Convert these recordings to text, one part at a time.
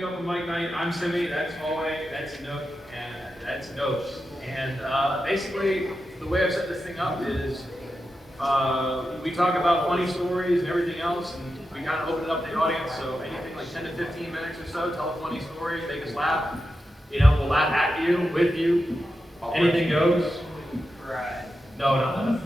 the open mic night. I'm Simmy, that's Hallway, that's Nook, and that's Notes. And basically, the way I've set this thing up is we talk about funny stories and everything else, and we kind of open it up to the audience. So anything like 10 to 15 minutes or so, tell a funny story, make us laugh. You know, we'll laugh at you, with you. Anything goes. Right. No.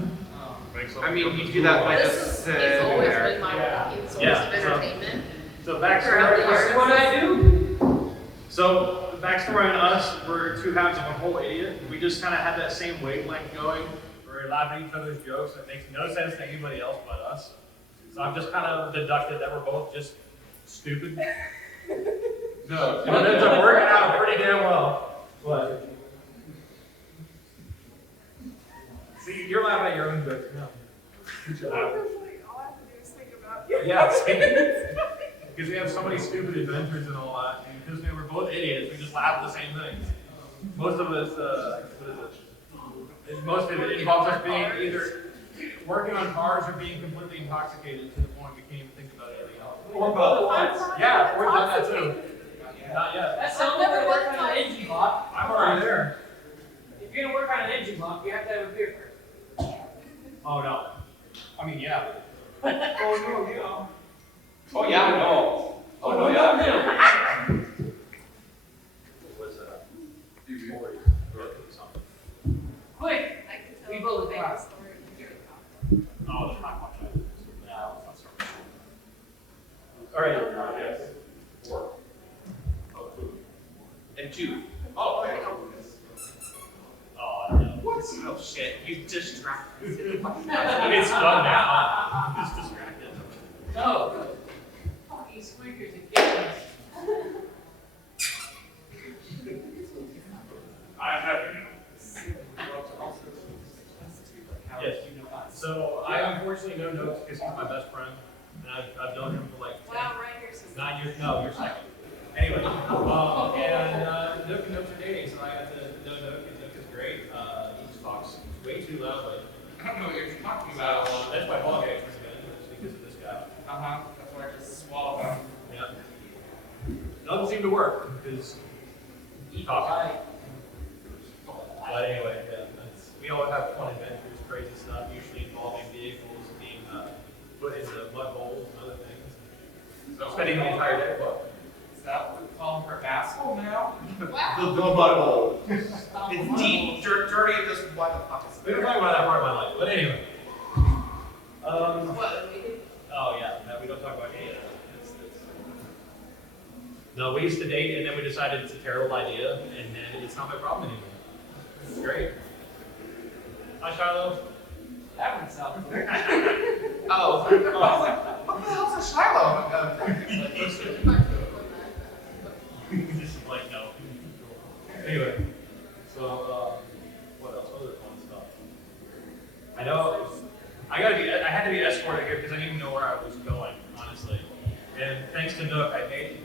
I mean, you do that like It's always been my role in source of entertainment. So backstory. That's what I do. So backstory on us, we're two halves of a whole idiot. We just kind of had that same wavelength going. We're laughing at each other's jokes. It makes no sense to anybody else but us. So I've just kind of deducted that we're both just stupid. No, it ends up working out pretty damn well. What? See, you're laughing at your own jokes now. Good job. All I have to do is think about you. Yeah, because we have so many stupid adventures and all that, and because we were both idiots, we just laugh at the same things. Most of us, most of it involves us being either working on cars or being completely intoxicated to the point we can't even think about anything else. Or both. Yeah, we've done that too. Not yet. That's the only way to work on an engine block. I'm already there. If you're gonna work on an engine block, you have to have a beer first. Oh no. I mean, yeah. Oh no, yeah. Oh yeah, no. Oh no, yeah. Was Quick! I can tell We you both a laugh. story from here to Oh, there's not much. All right. Four. Oh, food. And two. Oh, okay. Oh, no. What? Oh shit, you distracted. It's fun now. Just distracted. No. Fucking squeakers and kittens. I have. Yes. So I unfortunately know Notes because he's my best friend, and I've known him for like Wow, right here, so 9 years. No, you're second. Anyway, and Nook and Notes are dating, so I got to know Nook, and Nook is great. He just talks way too loudly. I don't know what you're talking So about. that's my ball game again. It's because of this guy. That's why I just swallowed them. Yeah. Doesn't seem to work because he talks. But anyway, yeah, we all have fun adventures, crazy stuff, usually involving vehicles being put into mud holes and other things. So spending the entire day. What? Is that what we call them for asshole now? wow. The mud hole. It's deep, dirty, just what the fuck is We were talking about that part of my life, but anyway. What we did? Oh yeah, no, we don't talk about any of that. No, we used to date and then we decided it's a terrible idea and then it's not my problem anymore. It's great. Hi, Shiloh. That one sounds good. Oh, I was like, what the hell's a Shiloh? Just like, no. Anyway, so, what else? Other fun stuff. I know, I had to be escorted here because I didn't even know where I was going, honestly. And thanks to Nook, I made it here.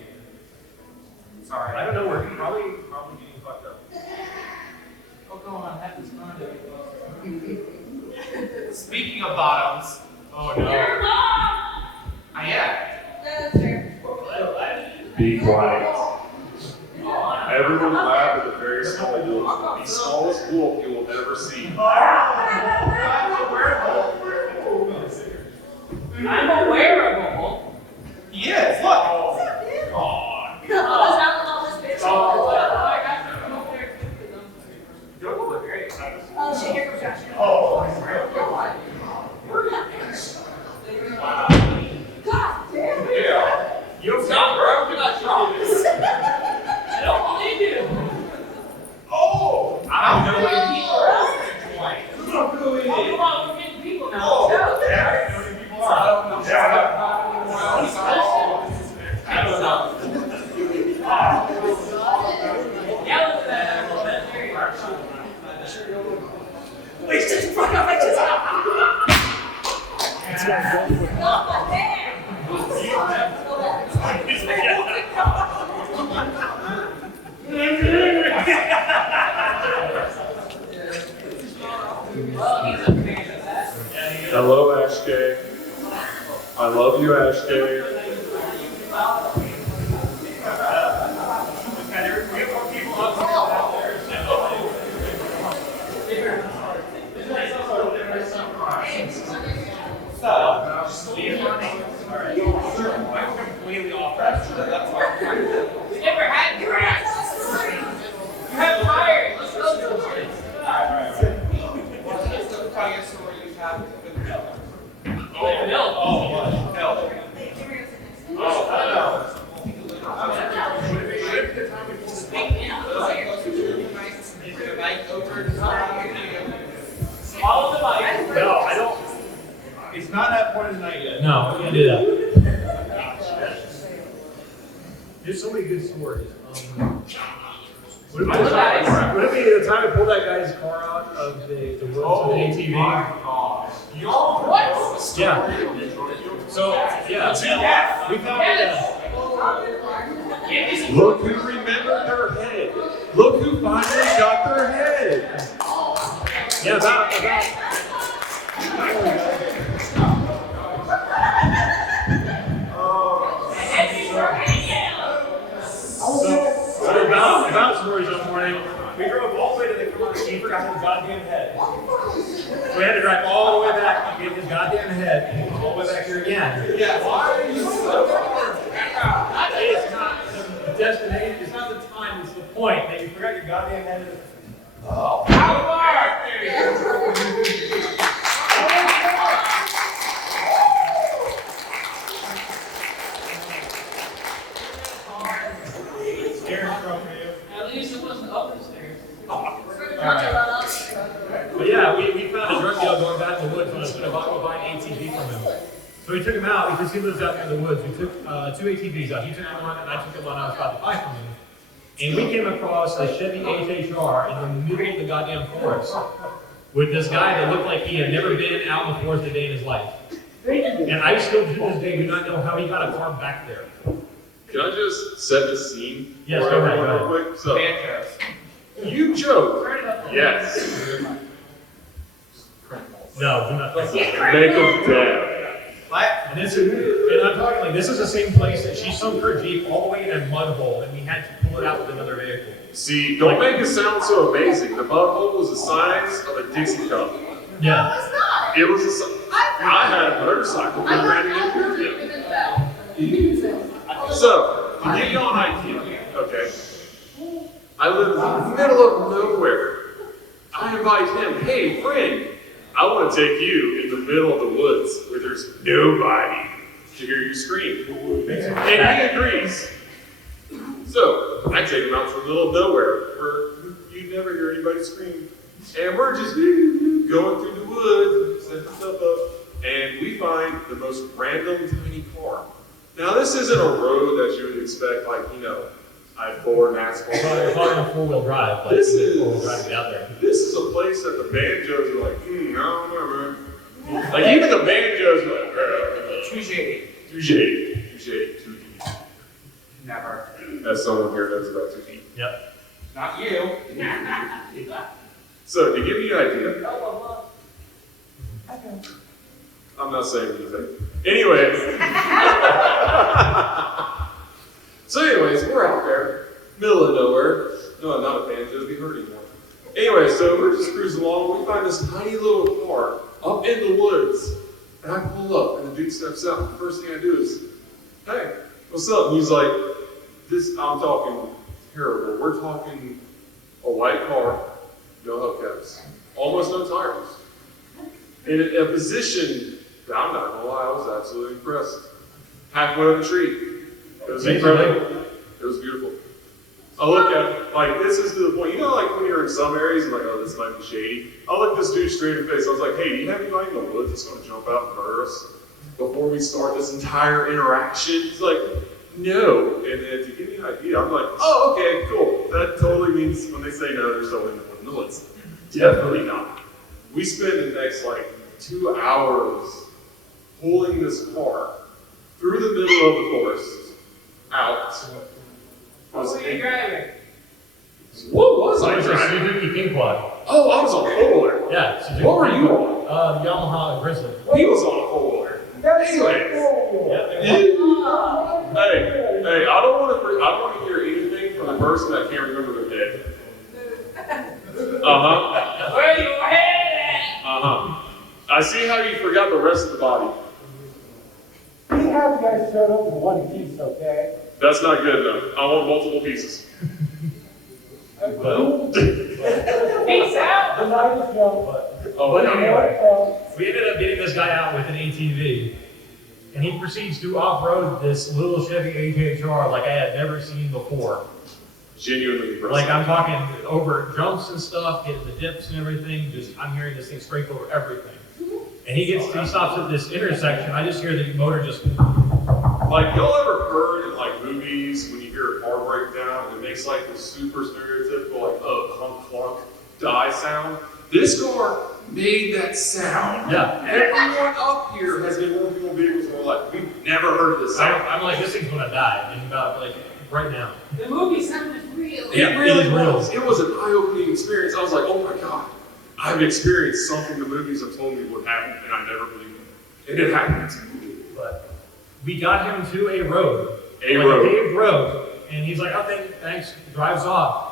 Sorry. I don't know where, probably getting fucked up. What's going on? That was fun. Speaking of bottoms, Oh no. You're mom! I am. That's fair. Be quiet. Everyone laugh at the very small wolf. The smallest wolf you will ever see. I'm aware wearable. He is, look. Oh, is that all this bitch? Jokes look great. Oh, shit, here comes Josh. Wow. God damn it. Yeah. You Stop, bro. You're not shocked. I don't believe you. Oh! I'm gonna wait Oh, come on, we're getting people now. Oh, Let's go. yeah. How many people are? I don't know. Yell at that. There you are. Wait, shut the fuck up, I just. God damn. Well, he's a fan of that. Hello, Ash Gay. I love you, Ash Gay. completely off track. So that's fine. We never had grass. You have fire. Let's go to the fire. Alright. Let's tell you a story you have with the milk. Oh, milk. Oh, what? Milk. Oh, Follow the mic. No, I don't. It's not that point of the night yet. No, we can't do that. There's so many good stories. Would it be the time I pulled that guy's car out of the woods with an ATV? What? Yeah. So, yeah. We found it. Look who remembered their head. Look who finally got their head. Yeah, about. So about stories one morning, we drove all the way to the corner and he forgot his goddamn head. So we had to drive all the way back and get his goddamn head all the way back here again. yeah, why are you so hard? It's not the destination, it's not the time, it's the point that you forgot your goddamn head. Oh, power! At least it wasn't up the stairs. But yeah, we found a drug deal going back in the woods when I was going to buy an ATV from him. So we took him out because he lives out there in the woods. We took 2 ATVs out. He took one and I took the one I was about to buy from him. And we came across a Chevy HHR in the middle of the goddamn forest with this guy that looked like he had never been out in the forest a day in his life. And I still to this day do not know how he got a car back there. Can I just set the scene? Yes, for go ahead, everyone go real quick? So, Banjos. you joke. Yes. No, do not. Make them dead. And I'm talking like this is the same place that she sunk her Jeep all the way in a mud hole and we had to pull it out with another vehicle. See, don't make it sound so amazing. The mud hole was the size of a Dixie cup. Yeah. It was the size. I had a motorcycle we ran into it. So, to give you an idea, okay, I live in the middle of nowhere. I invite him, hey friend, I want to take you in the middle of the woods where there's nobody to hear you scream. And he agrees. So, I take him out to the middle of nowhere where you'd never hear anybody scream. And we're just going through the woods, setting stuff up, and we find the most random tiny car. Now, this isn't a road that you would expect, like, I-4 NASCAR. Probably on 4-wheel drive. Like, This is- 4-wheel drive to get out there. This is a place that the banjos are like, I don't know, man. Like, even the banjos are like, Touche. touche, 2 feet. Never. As someone here knows about 2 feet. Yep. Not you. So, to give you an idea, I'm not saying anything. Anyways. So anyways, we're out there, middle of nowhere. No, I'm not a fan, it'll be hurt anymore. Anyway, so we're just cruising along, and we find this tiny little car up in the woods. And I pull up, and the dude steps out, and the first thing I do is, hey, what's up? And he's like, I'm talking terrible. We're talking a white car, no hubcaps, almost no tires. In a position that I'm not gonna lie, I was absolutely impressed. Halfway up the tree. It was incredible. It was beautiful. I look at it, like, this is to the point, like when you're in some areas, you're like, oh, this might be shady. I looked this dude straight in the face. I was like, hey, do you have anybody in the woods that's gonna jump out and murder us before we start this entire interaction? He's like, no. And then to give you an idea, I'm like, oh, okay, cool. That totally means when they say no, there's only one in the woods. Definitely not. We spend the next, 2 hours pulling this car through the middle of the forest, out. What were you driving? What was I It was a driving? Suzuki King Quad. Oh, I was on a four-wheeler. Yeah, Suzuki. What were King you Quad. on? Yamaha Grizzly. He was on a four-wheeler. Anyways. Yeah. Hey, I don't want to hear anything from the person that can't remember their name. Uh-huh. Where you headed? Uh-huh. I see how you forgot the rest of the body. happy I showed up with one piece, okay? That's not good enough. I want multiple pieces. Peace out. The night is young. But anyway, we ended up getting this guy out with an ATV, and he proceeds to off-road this little Chevy HHR like I had never seen before. Genuinely impressive. Like I'm talking over jumps and stuff, getting the dips and everything. Just I'm hearing this thing scrape over everything. And he stops at this intersection. I just hear the motor just. Like, y'all ever heard in like movies when you hear a car break down and it makes like this super stereotypical like clunk clunk die sound? This car made that sound. Yeah. Everyone up here has been working on vehicles and we're like, we've never heard this sound. I'm like, this thing's gonna die in about like right now. The movie sounded real. It really it is real. was. It was an eye-opening experience. I was like, oh my God, I've experienced something the movies have told me would happen and I never believed it. And it happened. But we got him to a road. A paved road. And he's like, oh, thanks, drives off.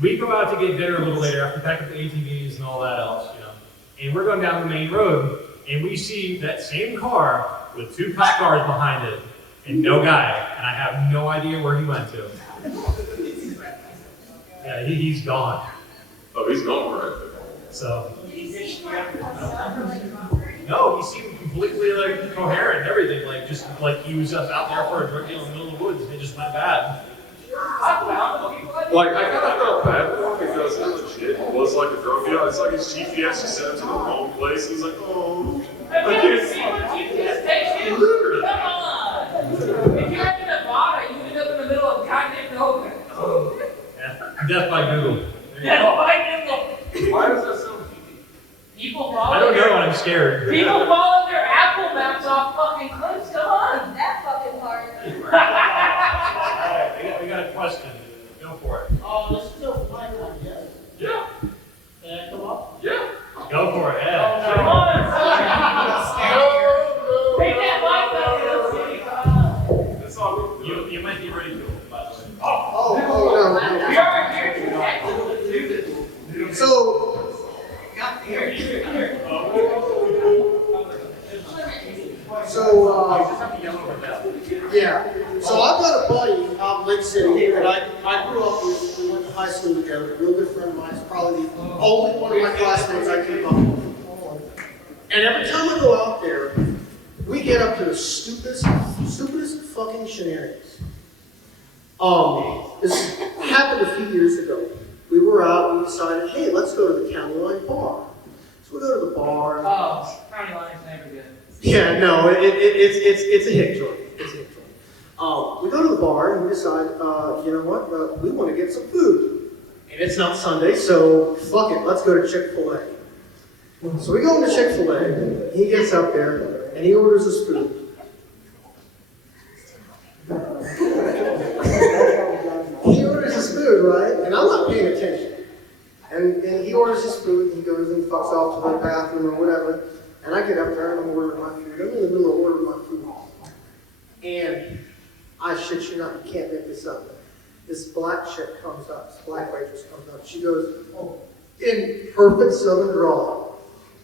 We go out to get dinner a little later after pack up the ATVs and all that else, you know. And we're going down the main road, and we see that same car with 2 cop cars behind it, and no guy. And I have no idea where he went to. Yeah, he's gone. Oh, he's gone, right? So. No, he seemed completely like coherent and everything, like just like he was just out there for a drug deal in the middle of the woods and it just went bad. Like, I kind of felt bad for him because it legit was like a drug deal. It's like his GPS just sent him to the wrong place. He's like, oh, I can't see what GPS takes you? Literally. Come on. If you're in Nevada, you end up in the middle of goddamn nowhere. Yeah. Death by Google. Death by Google. Why is that so easy? People follow I don't know, I'm scared. People follow their Apple Maps off fucking cliffs. Come on. That fucking part. Alright, we got a question. Go for it. Oh, this is still flying on, yes? Yeah. Can I come up? Yeah. Go for it, yeah. Come on. Take that mic back to the city. That's all. You might be ready to go, by the way. Oh, We are here to do this. So, yeah. So I've got a buddy out in Lake City that I grew up with. We went to high school together. A real good friend of mine. It's probably the only one of my classmates I keep up with. And every time I go out there, we get up to the stupidest fucking shenanigans. This happened a few years ago. We were out, we decided, hey, let's go to the County Line Bar. So we go to the bar. Oh, County Line's never good. Yeah, no, it's a hit joint. It's a hit joint. We go to the bar and we decide, you know what, we want to get some food. And it's not Sunday, so fuck it, let's go to Chick-fil-A. So we go into Chick-fil-A, he gets up there, and he orders his food. He orders his food, right? And I'm not paying attention. And he orders his food, and he goes and fucks off to the bathroom or whatever. And I get up there and I'm ordering my food. I'm in the middle of ordering my food. And I shit you not, you can't make this up. This black chick comes up, this black waitress comes up. She goes, oh, in perfect southern drawl,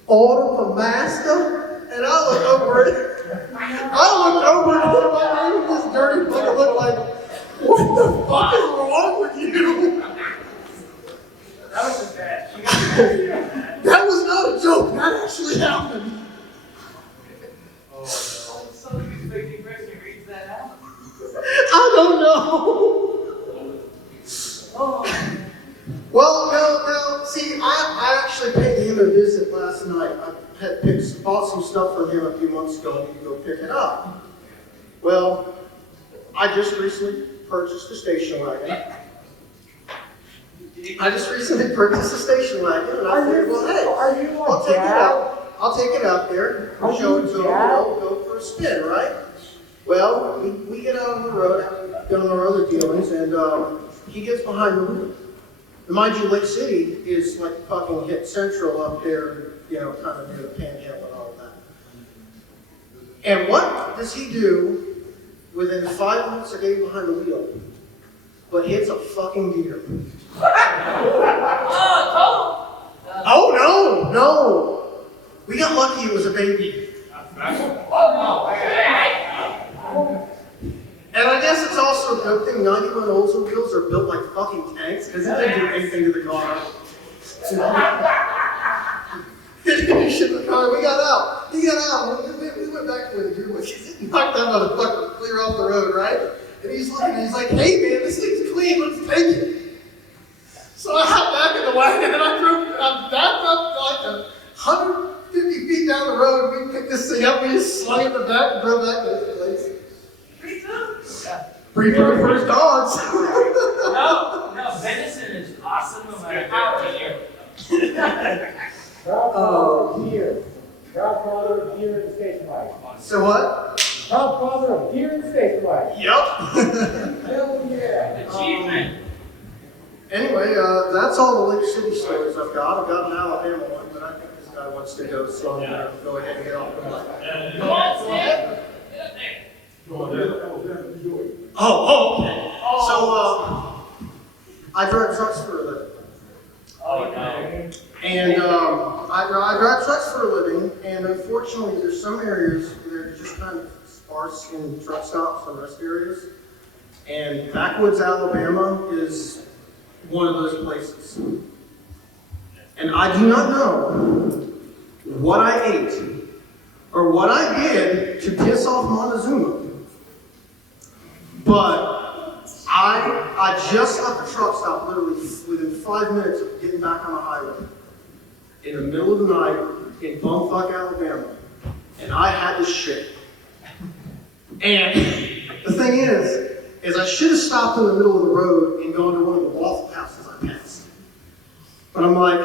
order for master? And I look over it. And my name this dirty fucker looked like, what the fuck is wrong with you? That was just bad. That was not a joke. That actually happened. Oh, so who's making person reads that out? I don't know. Oh. Well, no. See, I actually paid him a visit last night. I had bought some stuff from him a few months ago. You can go pick it up. Well, I just recently purchased a station wagon. And I figured, well, hey, I'll take it out there, show it to him, go for a spin, right? Well, we get out on the road, done our other dealings, and he gets behind the wheel. And mind you, Lake City is like fucking hit central up there, you know, kind of near the Panhandle and all that. And what does he do within 5 minutes of getting behind the wheel? But hits a fucking deer. Oh, no. We got lucky it was a baby. Oh, no. also a good thing 91 Oldsmobiles are built like fucking tanks, because it didn't do anything to the car. He didn't shit in the car. We got out. He got out. We went back to where the dude was. He knocked that motherfucker clear off the road, right? And he's looking and he's like, hey man, this thing's clean, let's take it. So I hopped back in the wagon and I backed up like 150 feet down the road. We picked this thing up, we just slung it in the back and drove back to this place. Free food for his dogs. No, venison is awesome no matter how it is. Godfather of deer and station wagon. So what? Godfather of deer and station wagon. Yep. Hell yeah. Achievement. Anyway, that's all the Lake City stories I've got. I've got an Alabama one, but I think this guy wants to go, so I'm going to go ahead and get off the mic. Come on, Stan. Get up there. Okay. So, I drive trucks for a living. Oh, no. And I drive trucks for a living, and unfortunately, there's some areas where they're just kind of sparse in truck stops and rest areas. And Backwoods, Alabama is one of those places. And I do not know what I ate or what I did to piss off Montezuma, but I just left the truck stop literally within 5 minutes of getting back on the highway in the middle of the night in bumfuck Alabama, and I had to shit. And the thing is I should have stopped in the middle of the road and gone to one of the Waffle Houses I passed. But I'm like,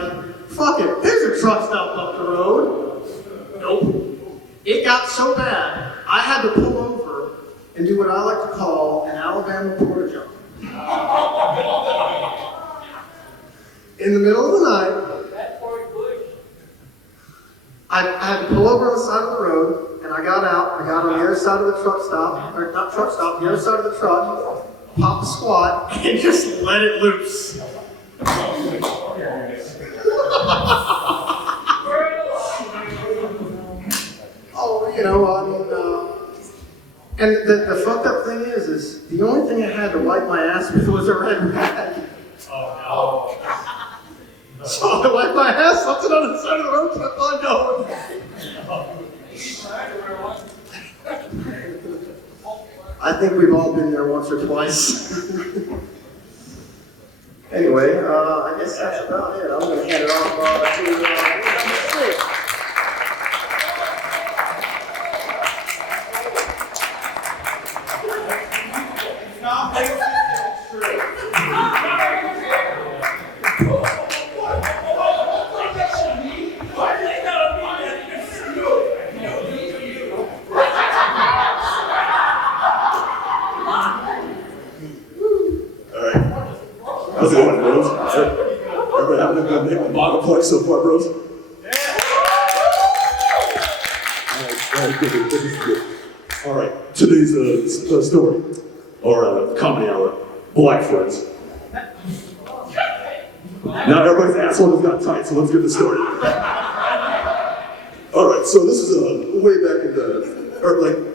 fuck it, there's a truck stop up the road. Nope. It got so bad, I had to pull over and do what I like to call an Alabama porta john. In the middle of the night, I had to pull over on the side of the road, and I got out, I got on the other side of the truck stop, or not truck stop, the other side of the truck, popped a squat, and just let it loose. Oh, you know, I mean, and the fucked up thing is the only thing I had to wipe my ass with was a red rag. Oh So I wiped my ass, left it on the side of the road, kept on going. I think we've all been there once or twice. Anyway, I guess that's about it. I'm going to hand it off to number 6. How's it going, bros? Everybody having a good day on Megaplex so far, bros? All right, today's story, or comedy hour, Black Friends. Now everybody's asshole has got tight, so let's get this started. All right, so this is way back in the,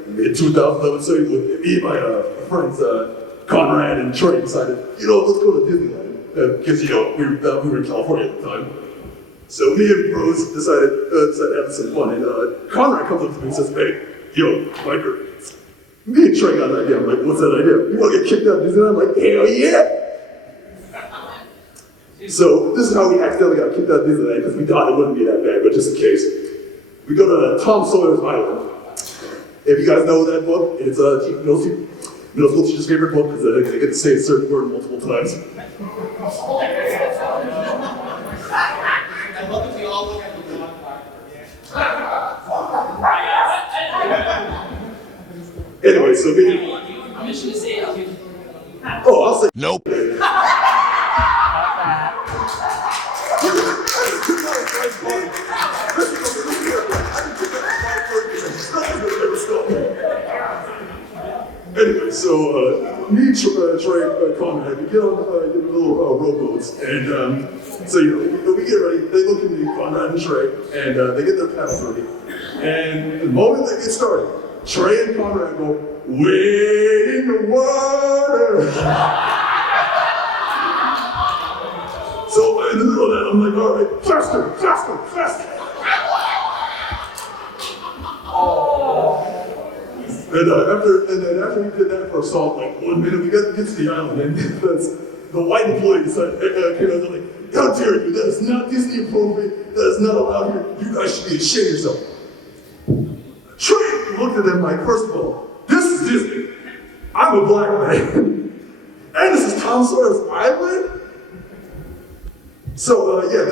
mid-2011, so with me and my friends, Conrad and Trey decided, let's go to Disneyland, because, we were in California at the time. So me and bros decided to have some fun, and Conrad comes up to me and says, hey, Miker, me and Trey got an idea. I'm like, what's that idea? You want to get kicked out of Disneyland? I'm like, hell yeah! So this is how we accidentally got kicked out of Disneyland, because we thought it wouldn't be that bad, but just in case. We go to Tom Sawyer's Island. If you guys know that book, it's middle school teacher's favorite book, because they get to say a certain word multiple times. I love that we all look at the blog. Anyway, so we... Permission to say it? Oh, I'll say... Nope. Anyway, so me, Trey, Conrad, we get on the little rowboats, and so we get ready. They look at me, Conrad and Trey, and they get their paddles ready. And the moment they get started, Trey and Conrad go, "Wade in the water." faster, faster, faster. And then after we did that for assault, like 1 minute, we got to the island, and the white employee decided, came out and like, how dare you, that is not Disney appropriate, that is not allowed here, you guys should be ashamed of yourself. Trey looked at them like, first of all, this is Disney. I'm a black man. And this is Tom Sawyer's Island? So, they said,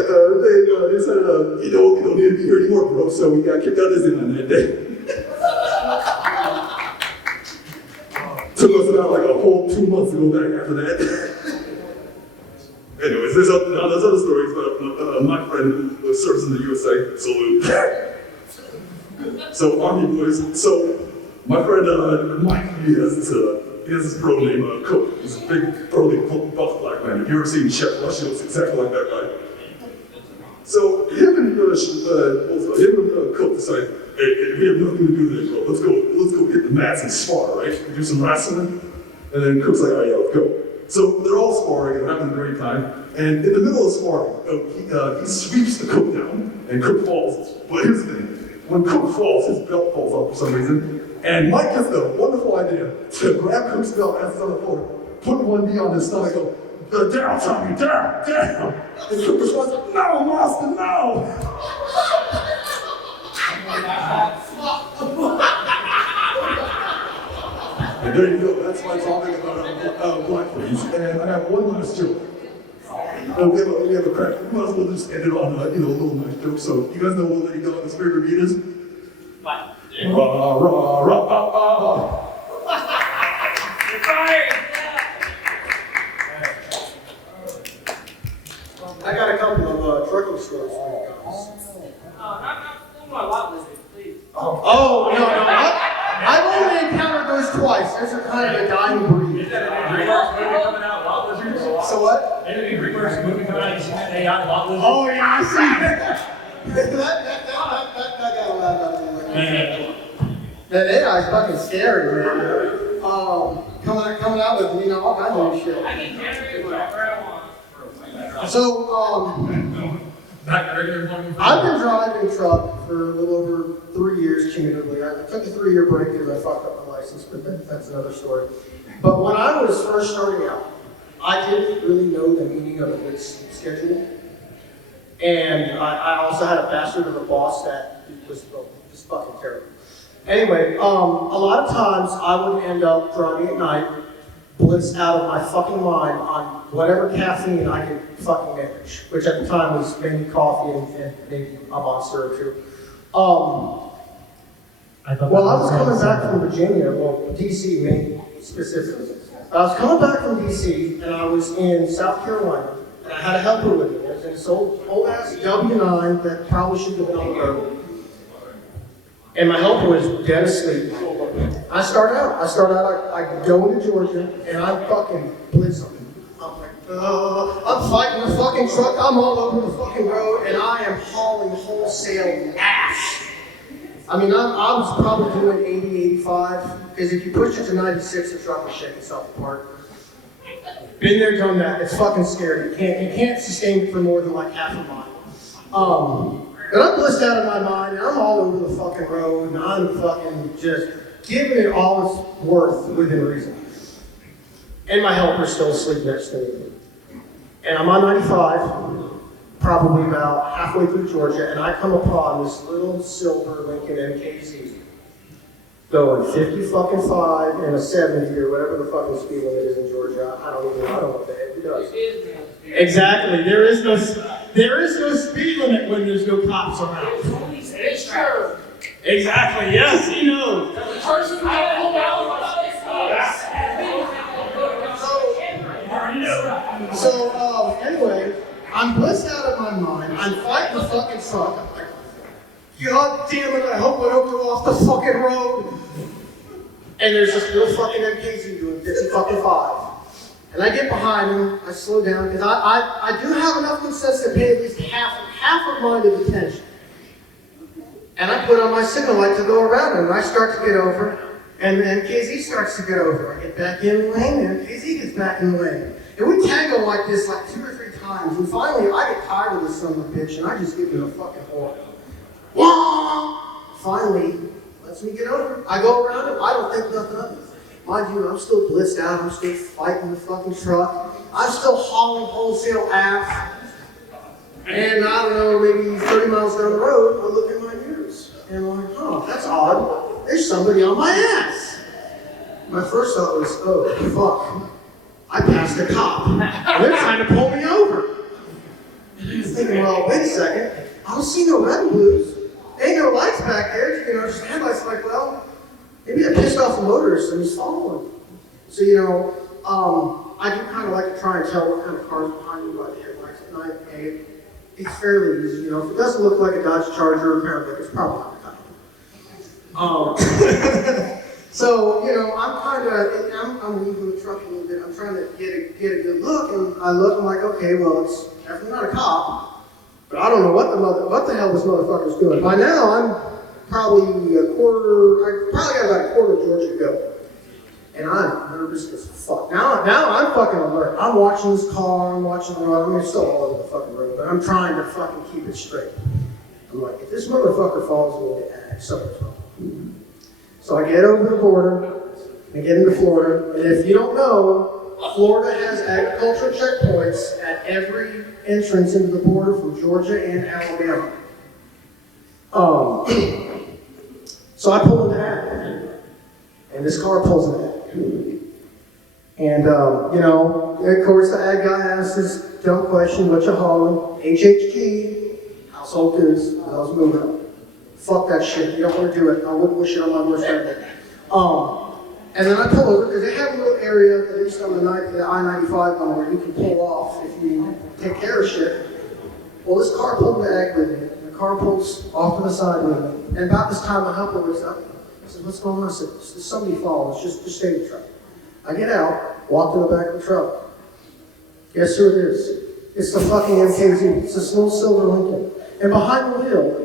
we don't need to be here anymore, bro, so we got kicked out of Disneyland that day. Took us about like a whole 2 months to go back after that. Anyways, there's other stories about my friend who serves in the USA, salute. So, Army boys, so my friend Mike, he has this bro named Cook. He's a big, burly, buff black man. If you ever seen Chef Rush, he looks exactly like that guy. So him and Cook decided, hey, we have nothing to do today, bro. Let's go hit the mats and spar, right? We do some wrestling. And then Cook's like, all right, yeah, let's go. So they're all sparring and having a great time. And in the middle of sparring, he sweeps the Cook down, and Cook falls. But here's the thing. When Cook falls, his belt falls off for some reason. And Mike gets the wonderful idea to grab Cook's belt as it's on the floor, put one knee on his stomach, go, down, Tommy, down. And Cook responds, no, master, no. And there you go, that's my topic about blackface. And I have one last joke. We have a crack. We might as well just end it on a little nice joke. So you guys know what Lady Gaga's favorite beat is? What? Rah, rah, rah, You're fired! I got a couple of trucking stories for you guys. Not my lot lizard, please. Oh, no. I've only encountered those twice. Those are kind of a dying breed. Is that a DreamWorks movie coming out, Lot Lizards? So what? Is a DreamWorks movie coming out, you see that AI Lot Lizard? Oh, yeah, I see that. that got a laugh out of me. That AI is fucking scary, man. Coming out with, all kinds of new shit. I can generate whatever I want. So, I've been driving truck for a little over 3 years cumulatively. I took a 3-year break because I fucked up my license, but that's another story. But when I was first starting out, I didn't really know the meaning of a good schedule. And I also had a bastard of a boss that was just fucking terrible. Anyway, a lot of times I would end up driving at night, blitzed out of my fucking mind on whatever caffeine I could fucking manage, which at the time was mainly coffee and maybe a Monster or two. While I was coming back from Virginia, well, DC, Maine specifically, I was coming back from DC and I was in South Carolina and I had a helper with me. It was this old ass W9 that probably should have been on the road. And my helper was dead asleep. I go into Georgia and I'm fucking blitzing. I'm like, I'm fighting the fucking truck, I'm all over the fucking road, and I am hauling wholesale ass. I mean, I was probably doing 80, 85, because if you push it to 96, the truck will shake itself apart. Been there, done that. It's fucking scary. You can't sustain it for more than like half a mile. But I'm blissed out of my mind, and I'm all over the fucking road, and I'm fucking just giving it all its worth within reason. And my helper's still asleep next to me. And I'm on 95, probably about halfway through Georgia, and I come upon this little silver Lincoln MKZ going 50 fucking 5 and a 70 or whatever the fucking speed limit is in Georgia. I don't know what the heck it does. Exactly. There is no speed limit when there's no cops around. It's true. Exactly. Yes, he knows. The person who So, anyway, I'm blissed out of my mind. I'm fighting the fucking truck. I'm like, God damn it, I hope I don't go off the fucking road. And there's this little fucking MKZ doing 50 fucking 5. And I get behind him, I slow down, because I do have enough good sense to pay at least half of mine of attention. And I put on my signal light to go around him, and I start to get over, and then MKZ starts to get over. I get back in the lane, and MKZ gets back in the lane. And we tango like this like 2 or 3 times, and finally I get tired of this son of a bitch, and I just give it a fucking horn. Wah! Finally, lets me get over it. I go around it, I don't think nothing of it. Mind you, I'm still blitzed out, I'm still fighting the fucking truck, I'm still hauling wholesale ass. And I don't know, maybe 30 miles down the road, I look at my mirrors, and I'm like, oh, that's odd. There's somebody on my ass. My first thought was, oh, fuck. I passed a cop. They're trying to pull me over. And I was thinking, well, wait a second. I don't see no red and blues. Ain't no lights back there. You know, just headlights. Like, well, maybe I pissed off the motorist and he's following. So, you know, I do kind of like to try and tell what kind of car's behind me by the headlights at night. And it's fairly easy. You know, if it doesn't look like a Dodge Charger or Paramedic, it's probably not a cop. So, you know, I'm leaving the truck a little bit. I'm trying to get a good look, and I look, I'm like, okay, well, it's definitely not a cop, but I don't know what the hell this motherfucker's doing. By now, I'm probably I probably got about a quarter of Georgia to go. And I'm nervous as fuck. Now I'm fucking alert. I'm watching this car, I'm watching the road. I mean, still all over the fucking road, but I'm trying to fucking keep it straight. I'm like, if this motherfucker follows me to ag, something's wrong. So I get over the border, I get into Florida, and if you don't know, Florida has agricultural checkpoints at every entrance into the border from Georgia and Alabama. So I pull into ag, and this car pulls into ag. And, you know, of course the ag guy asks this dumb question, what you hauling? HHG, household goods, I was moving up. Fuck that shit, you don't want to do it. I wouldn't wish it on my worst enemy. And then I pull over, because they have a little area, at least on the I-95 one, where you can pull off if you take care of shit. Well, this car pulled back with me. The car pulls off to the side with me. And about this time, my helper wakes up. I said, what's going on? I said, there's somebody falling. Just stay in the truck. I get out, walk to the back of the truck. Guess who it is? It's the fucking MKZ. It's this little silver Lincoln. And behind the wheel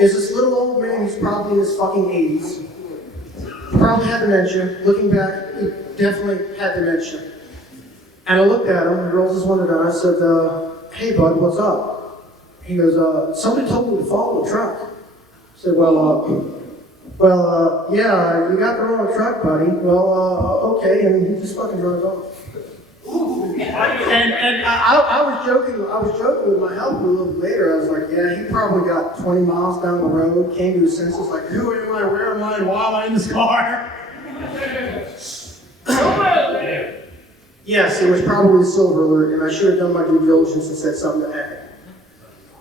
is this little old man who's probably in his fucking 80s. Probably had dementia. Looking back, he definitely had dementia. And I looked at him, he rolls his window down. I said, hey bud, what's up? He goes, somebody told me to follow the truck. I said, yeah, you got the wrong truck, buddy. Well, okay, and he just fucking drove off. And I was joking with my helper a little bit later. I was like, yeah, he probably got 20 miles down the road, came to his senses, like, who am I, where am I, and why am I in this car? Yes, it was probably a silver alert, and I should have done my due diligence and said something to add.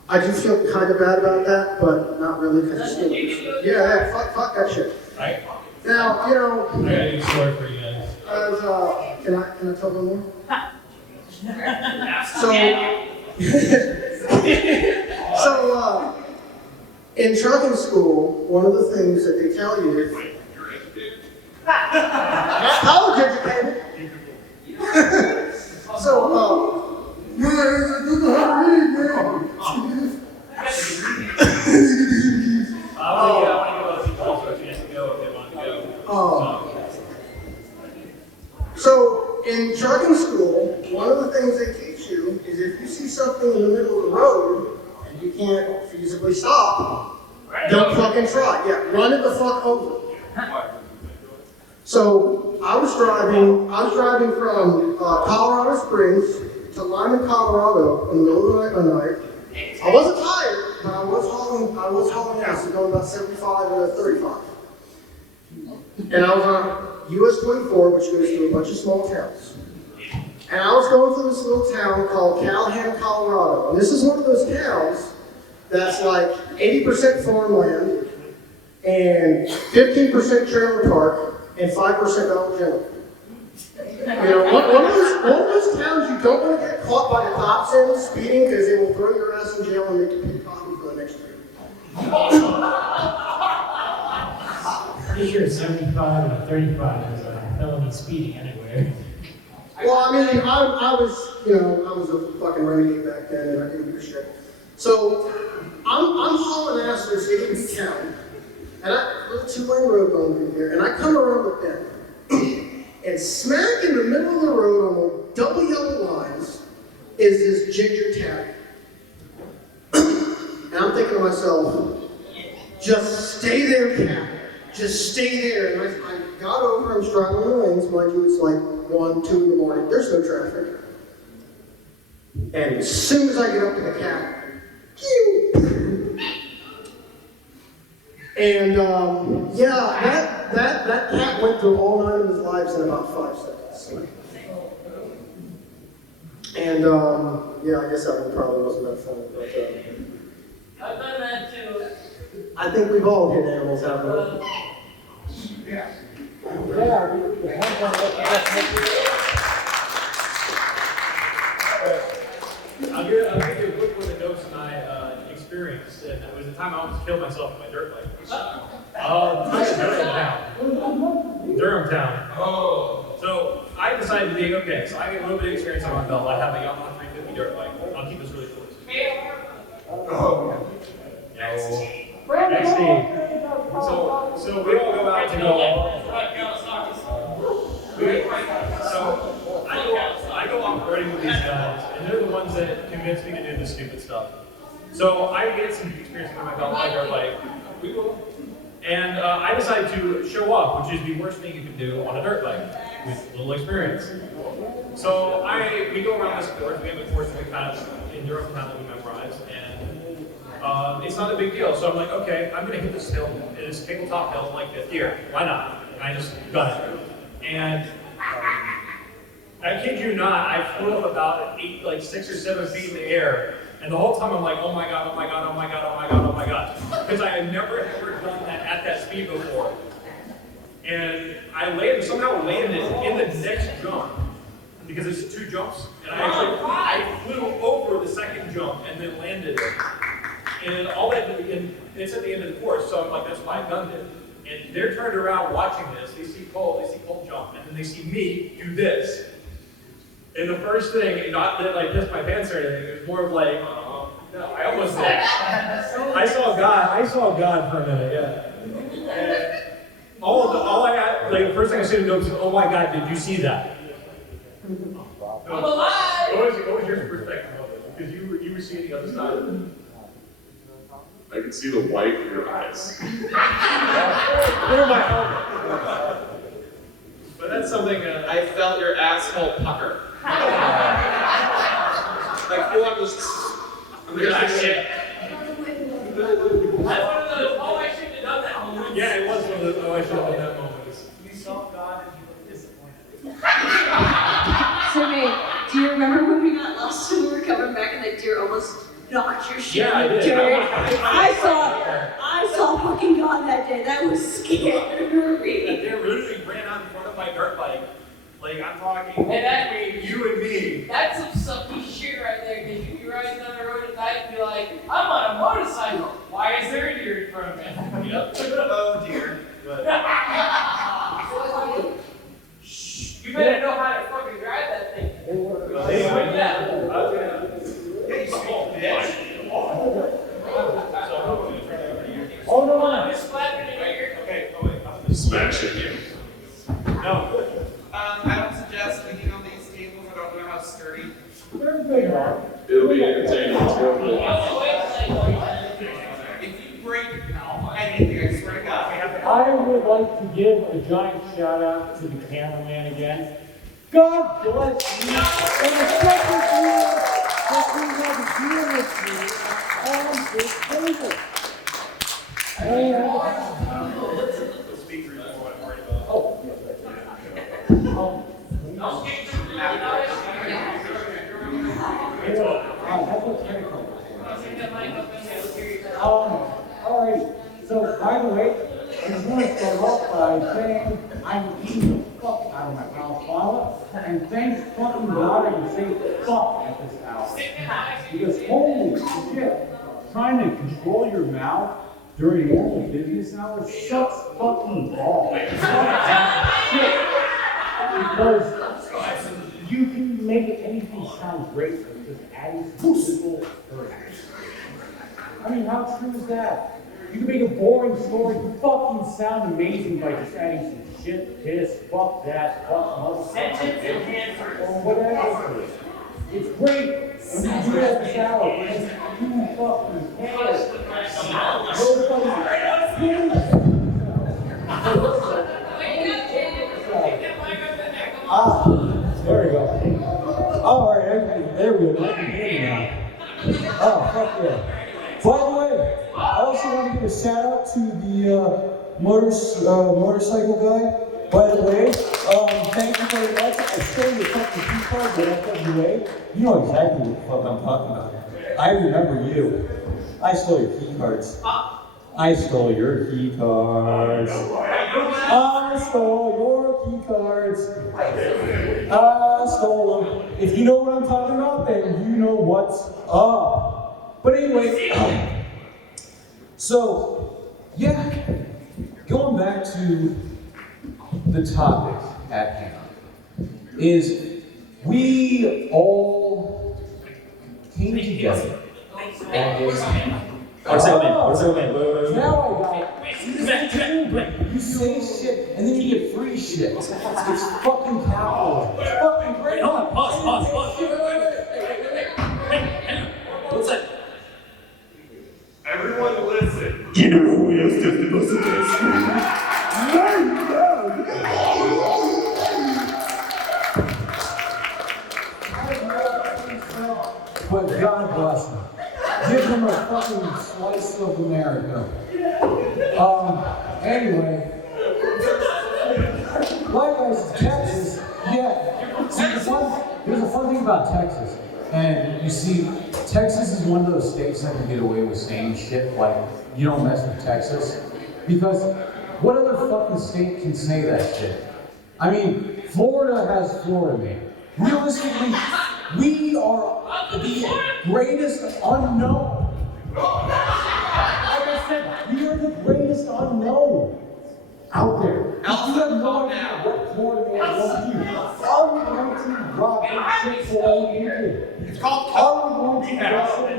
I do feel kind of bad about that, but not really, because it's still... Yeah, fuck that shit. Right. Now, you know... I got a good story for you guys. Can I tell them more? So, in trucking school, one of the things that they tell you is... Not college educated. So, so in trucking school, one of the things they teach you is if you see something in the middle of the road and you can't feasibly stop, don't fucking try. Yeah, run it the fuck over. So I was driving from Colorado Springs to Lyman, Colorado in the middle of the night. I wasn't tired, but I was hauling ass, going about 75 and 35. And I was on US 24, which goes through a bunch of small towns. And I was going through this little town called Callahan, Colorado. And this is one of those towns that's like 80% farmland and 15% trailer park and 5% Dollar General. You know, one of those towns you don't want to get caught by the cops in speeding because they will throw your ass in jail and make you pay coffee for the next year. Pretty sure 75 and 35 is a felony speeding anywhere. Well, I mean, I was a fucking renegade back then, and I didn't give a shit. So I'm hauling ass through this hippie town, and little 2-lane road going through here, and I come around the bend, and smack in the middle of the road on the double yellow lines is this ginger tabby. And I'm thinking to myself, just stay there, cat. Just stay there. And I got over, I'm straddling the lanes, mind you, it's like 1, 2 in the morning. There's no traffic. And as soon as I get up to the cat, and yeah, that cat went through all 9 of his lives in about 5 seconds. And yeah, I guess that one probably wasn't that funny, but I've done that too. I think we've all hit animals, haven't we? Yeah. I'll give you a quick one of notes that I experienced, and it was the time I almost killed myself with my dirt bike. Durham Town. Oh. So I decided to be okay. So I get a little bit of experience on my belt. I have a Yamaha 350 dirt bike. I'll keep this really short. Oh. Next. So we all go out to go. I go off roading with these guys, and they're the ones that convince me to do this stupid stuff. So I get some experience with my belt on my dirt bike. We will. And I decided to show off, which is the worst thing you can do on a dirt bike with little experience. So we go around this course. We have a course that we kind of in Durham Town that we memorize, and it's not a big deal. So I'm like, okay, I'm gonna hit this hill, this tabletop hill like this here. Why not? And I just gun it. And I kid you not, I flew up about 6 or 7 feet in the air. And the whole time I'm like, oh my God, oh my God, oh my God, oh my God, oh my God. Because I had never ever done that at that speed before. And I somehow landed in the next jump. Because it's 2 jumps. And I flew over the second jump and then landed. And all that, and it's at the end of the course, so I'm like, that's why I gunned it. And they're turned around watching this, they see Cole jump, and then they see me do this. And the first thing, not that I pissed my pants or anything, it was more of like, no, I almost did. I saw God for a minute, yeah. And the first thing I said to him was, oh my God, did you see that? I'm alive! What was your perspective of it? Because you were seeing the other side of it. I can see the white in your eyes. But that's something I felt your asshole pucker. Like, you want to shit. That's one of those, oh, I shouldn't have done that moments. Yeah, it was one of those, oh, I should have done that moments. You saw God and you were disappointed. So, Nate, do you remember when we got lost and we were coming back and that deer almost knocked your shit? Yeah, I did. I saw fucking God that day. That was scary. They literally ran out in front of my dirt bike. Like, I'm talking between you and me. That's some sucky shit right there, because you'd be riding down the road at night and be like, I'm on a motorcycle. Why is there a deer in front of me? Yep. Oh, dear. But, Shh, you better know how to fucking drive that thing. Hold on. I'm just slapping it here. okay, oh wait, I'm gonna Smash it. No. I don't suggest leaning on these tables. I don't know how sturdy. It'll be entertaining. If you break anything, I swear to God. I would like to give a giant shout out to the cameraman again. God bless you. And the second year that we have here with you on this table. The speaker is what I'm worried about. Don't get too Alright, so by the way, I just want to start off by saying I'm eating the fuck out of my alfalfa, and thanks fucking God I can say fuck at this hour. Because holy shit, trying to control your mouth during normal business hours sucks fucking balls. Shit. Because you can make anything sound great with just adding some simple words. I mean, how true is that? You can make a boring story fucking sound amazing by just adding some shit, piss, fuck that, fuck motherfucker, or whatever. It's great When you do that shower, it's you fucking hair. There we go. All right, okay, there we go. I can hear you now. Oh, fuck yeah. By the way, I also want to give a shout out to the motorcycle guy. By the way, thank you very much. I stole your fucking key card at FWA. You know exactly what the fuck I'm talking about. I remember you. I stole your key cards. I stole your key cards. I stole your key cards. I stole them. If you know what I'm talking about, then you know what's up. But anyway, so, yeah, going back to the topic at hand, is we all came together and was... What's that mean? Now I got it. You say shit and then you get free shit. It's fucking capitalism. It's fucking great. Hold on, pause. What's that? Everyone listen. You know who else does the most of this? But God bless him. Give him a fucking slice of America. Anyway, likewise, Texas, yeah. See, there's a fun thing about Texas. And you see, Texas is one of those states that can get away with saying shit like, you don't mess with Texas. Because what other fucking state can say that shit? I mean, Florida has Florida Man. Realistically, we are the greatest unknown. Like I said, we are the greatest unknown out there. If you have no idea what Florida Man wants to do, are we going to rob Chick-fil-A here? It's called Are we going to wrestle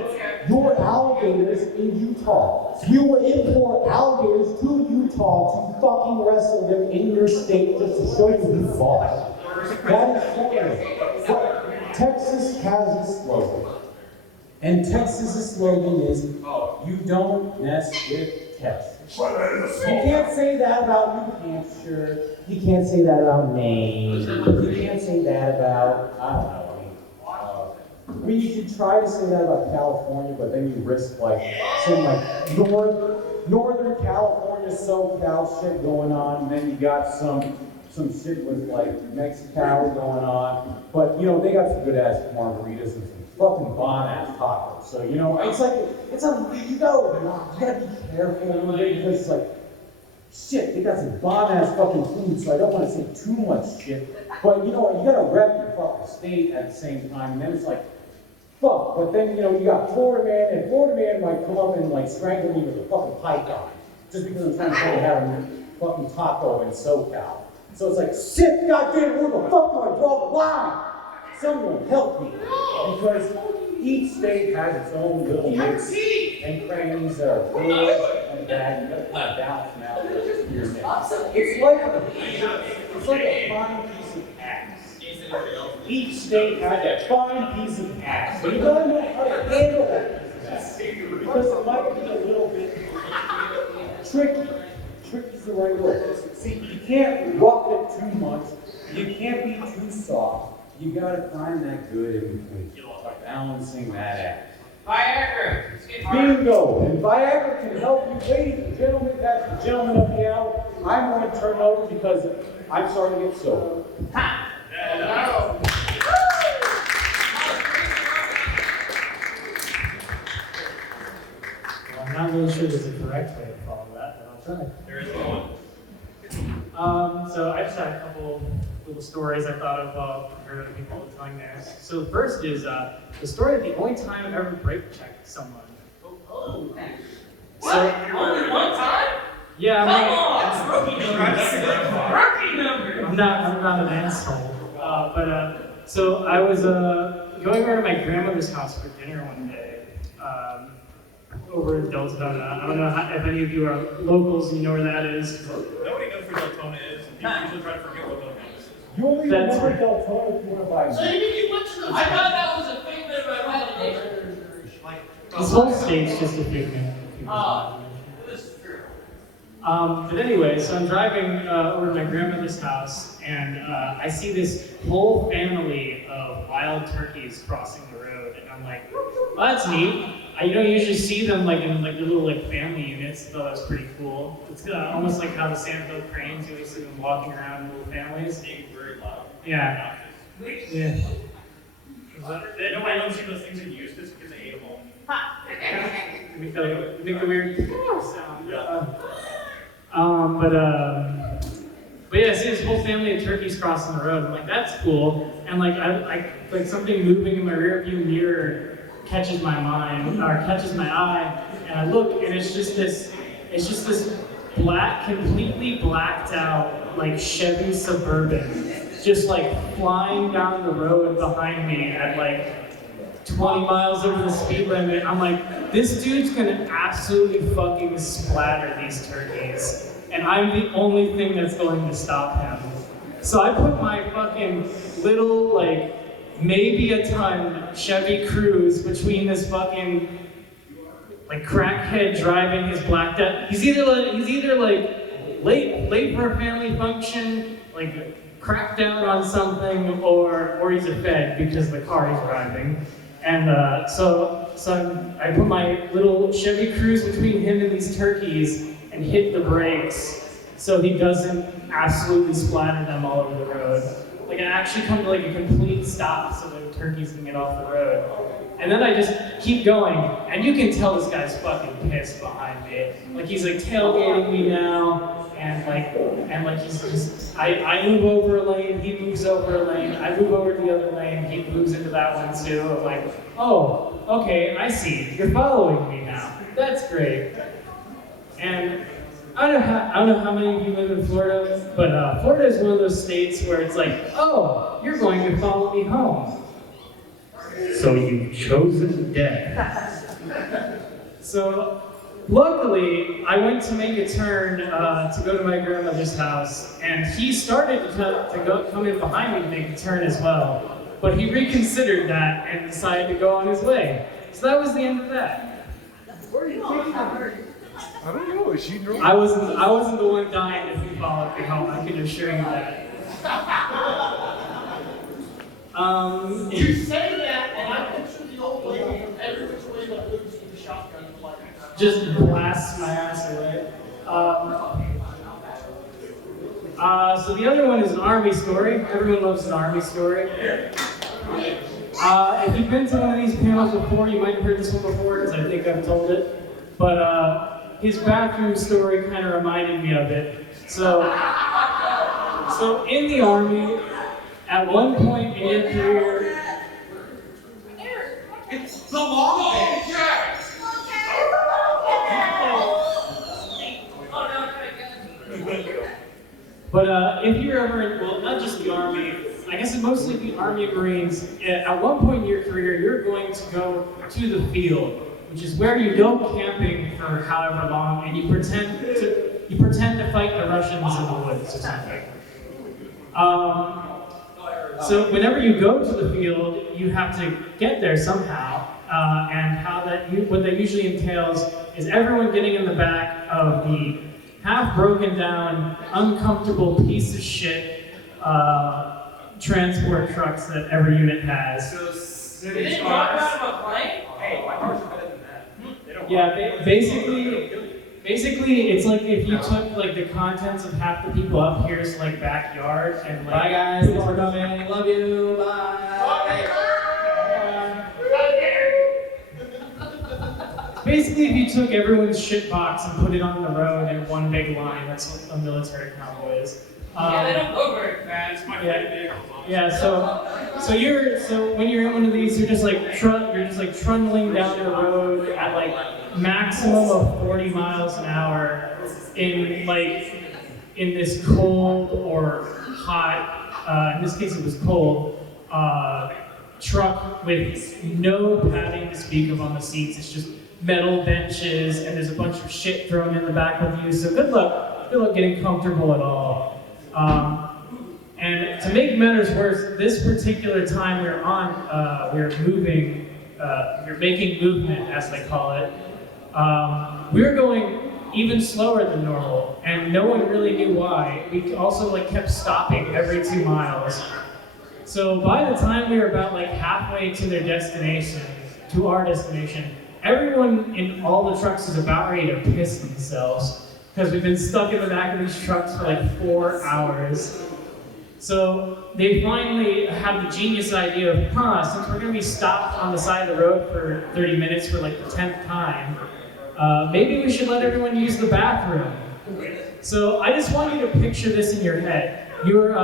your alligators in Utah? We will import alligators to Utah to fucking wrestle them in your state just to show you who's boss. That is Florida. Texas has a slogan. And Texas' slogan is, you don't mess with Texas. You can't say that about New Hampshire. You can't say that about Maine. You can't say that about, I don't know. I mean, you should try to say that about California, but then you risk like some like Northern California SoCal shit going on, and then you got some shit with like Mexico going on. But you know, they got some good ass margaritas and some fucking bomb ass tacos. So you know, it's like you gotta be careful a little bit because it's like shit, they got some bomb ass fucking food, so I don't want to say too much shit. But you know, you gotta rep your fucking state at the same time, and then it's like, fuck. But then you know, you got Florida Man, and Florida Man might come up and like strangle me with a fucking python just because I'm trying to have a fucking taco in SoCal. So it's like, shit, goddamn, where the fuck do I draw the line? Someone help me, because each state has its own little mix and crannies that are good and bad. You gotta kind of balance them out here and there. It's like a fine piece of ass. Each state has a fine piece of ass. But you gotta know how to handle that piece of ass, because it might be a little bit tricky. Tricky's the right word. See, you can't rough it too much. You can't be too soft. You gotta find that good in between. Balancing that act. Viagra. Bingo! And Viagra can help you. Ladies and gentlemen, that's the gentleman of the hour. I'm going to turn it over because I'm starting to get sober. Ha! Well, I'm not really sure there's a correct way to follow that, but I'll try. There is one. So I just had a couple little stories I thought of I heard other people telling theirs. So the first is the story of the only time I've ever brake checked someone. Oh. So, Only one time? Yeah, Come on! That's rookie number! I'm not an asshole. So I was going over to my grandmother's house for dinner one day. Over in Deltona. I don't know if any of you are locals and you know where that is. Nobody knows where Deltona is, and people usually try to forget what Deltona is. You only That's remember right. Deltona if you want to buy So you mean you went to the... I thought that was a figment of my This whole state's just a figment. But anyway, so I'm driving over to my grandmother's house, and I see this whole family of wild turkeys crossing the road, and I'm like, well, that's neat. You don't usually see them like in like the little like family units, so that's pretty cool. It's almost like how the Sandville cranes, you always see them walking around in little families. Very loud. Yeah. Yeah. Nobody knows those things are used just because they ate them all. You make the weird sound. But yeah, I see this whole family of turkeys crossing the road. I'm like, that's cool. And like, I like something moving in my rear view mirror catches my mind or catches my eye, and I look, and it's just this black, completely blacked out like Chevy Suburban, just like flying down the road behind me at like 20 miles over the speed limit. I'm like, this dude's gonna absolutely fucking splatter these turkeys, and I'm the only thing that's going to stop him. So I put my fucking little, like, maybe a ton Chevy Cruze between this fucking, like, crackhead driving his blacked out. He's either like late for a family function, like cracked out on something, or he's a fed because the car he's driving. And so I put my little Chevy Cruze between him and these turkeys and hit the brakes so he doesn't absolutely splatter them all over the road. Like, I actually come to like a complete stop so the turkeys can get off the road. And then I just keep going, and you can tell this guy's fucking pissed behind me. Like, he's like tailgating me now, and like he's I move over a lane, he moves over a lane, I move over to the other lane, he moves into that one too. I'm like, oh, okay, I see, you're following me now. That's great. And I don't know how many of you live in Florida, but Florida is one of those states where it's like, oh, you're going to follow me home. So you've chosen death. So luckily, I went to make a turn to go to my grandmother's house, and he started to come in behind me to make a turn as well. But he reconsidered that and decided to go on his way. So that was the end of that. Where are you taking her? I don't know. Is she drunk? I wasn't the one dying if he followed me home. I can assure you that. You say that, and I picture the old lady from every which way that moves with the shotgun. Just blasts my ass away. So the other one is an army story. Everyone loves an army story. If you've been to one of these panels before, you might have heard this one before because I think I've told it. But his bathroom story kind of reminded me of it. So in the army, at one point in your career, It's the long Jack! but if you're ever in, well, not just the Army, I guess mostly the Army and Marines, at one point in your career, you're going to go to the field, which is where you go camping for however long, and you pretend to fight the Russians in the woods or something. So whenever you go to the field, you have to get there somehow, and what that usually entails is everyone getting in the back of the half broken down, uncomfortable piece of shit transport trucks that every unit has. They didn't drop out of a plane? Hey, my cars are better than that. Yeah, basically, it's like if you took like the contents of half the people up here's like backyard and like, bye guys, thanks for coming, love you, bye. Basically, if you took everyone's shit box and put it on the road in one big line, that's what a military convoy is. Yeah, they don't go very fast. Yeah. So when you're in one of these, you're just like trundling down the road at like maximum of 40 miles an hour in this cold or hot. In this case, it was cold. Truck with no padding to speak of on the seats. It's just metal benches, and there's a bunch of shit thrown in the back with you. So good luck getting comfortable at all. And to make matters worse, this particular time we were moving you're making movement, as they call it. We were going even slower than normal, and no one really knew why. We also like kept stopping every 2 miles. So by the time we were about like halfway to our destination, everyone in all the trucks is about ready to piss themselves because we've been stuck in the back of these trucks for like 4 hours. So they finally have the genius idea of, since we're gonna be stopped on the side of the road for 30 minutes for like the 10th time, maybe we should let everyone use the bathroom. So I just want you to picture this in your head. You're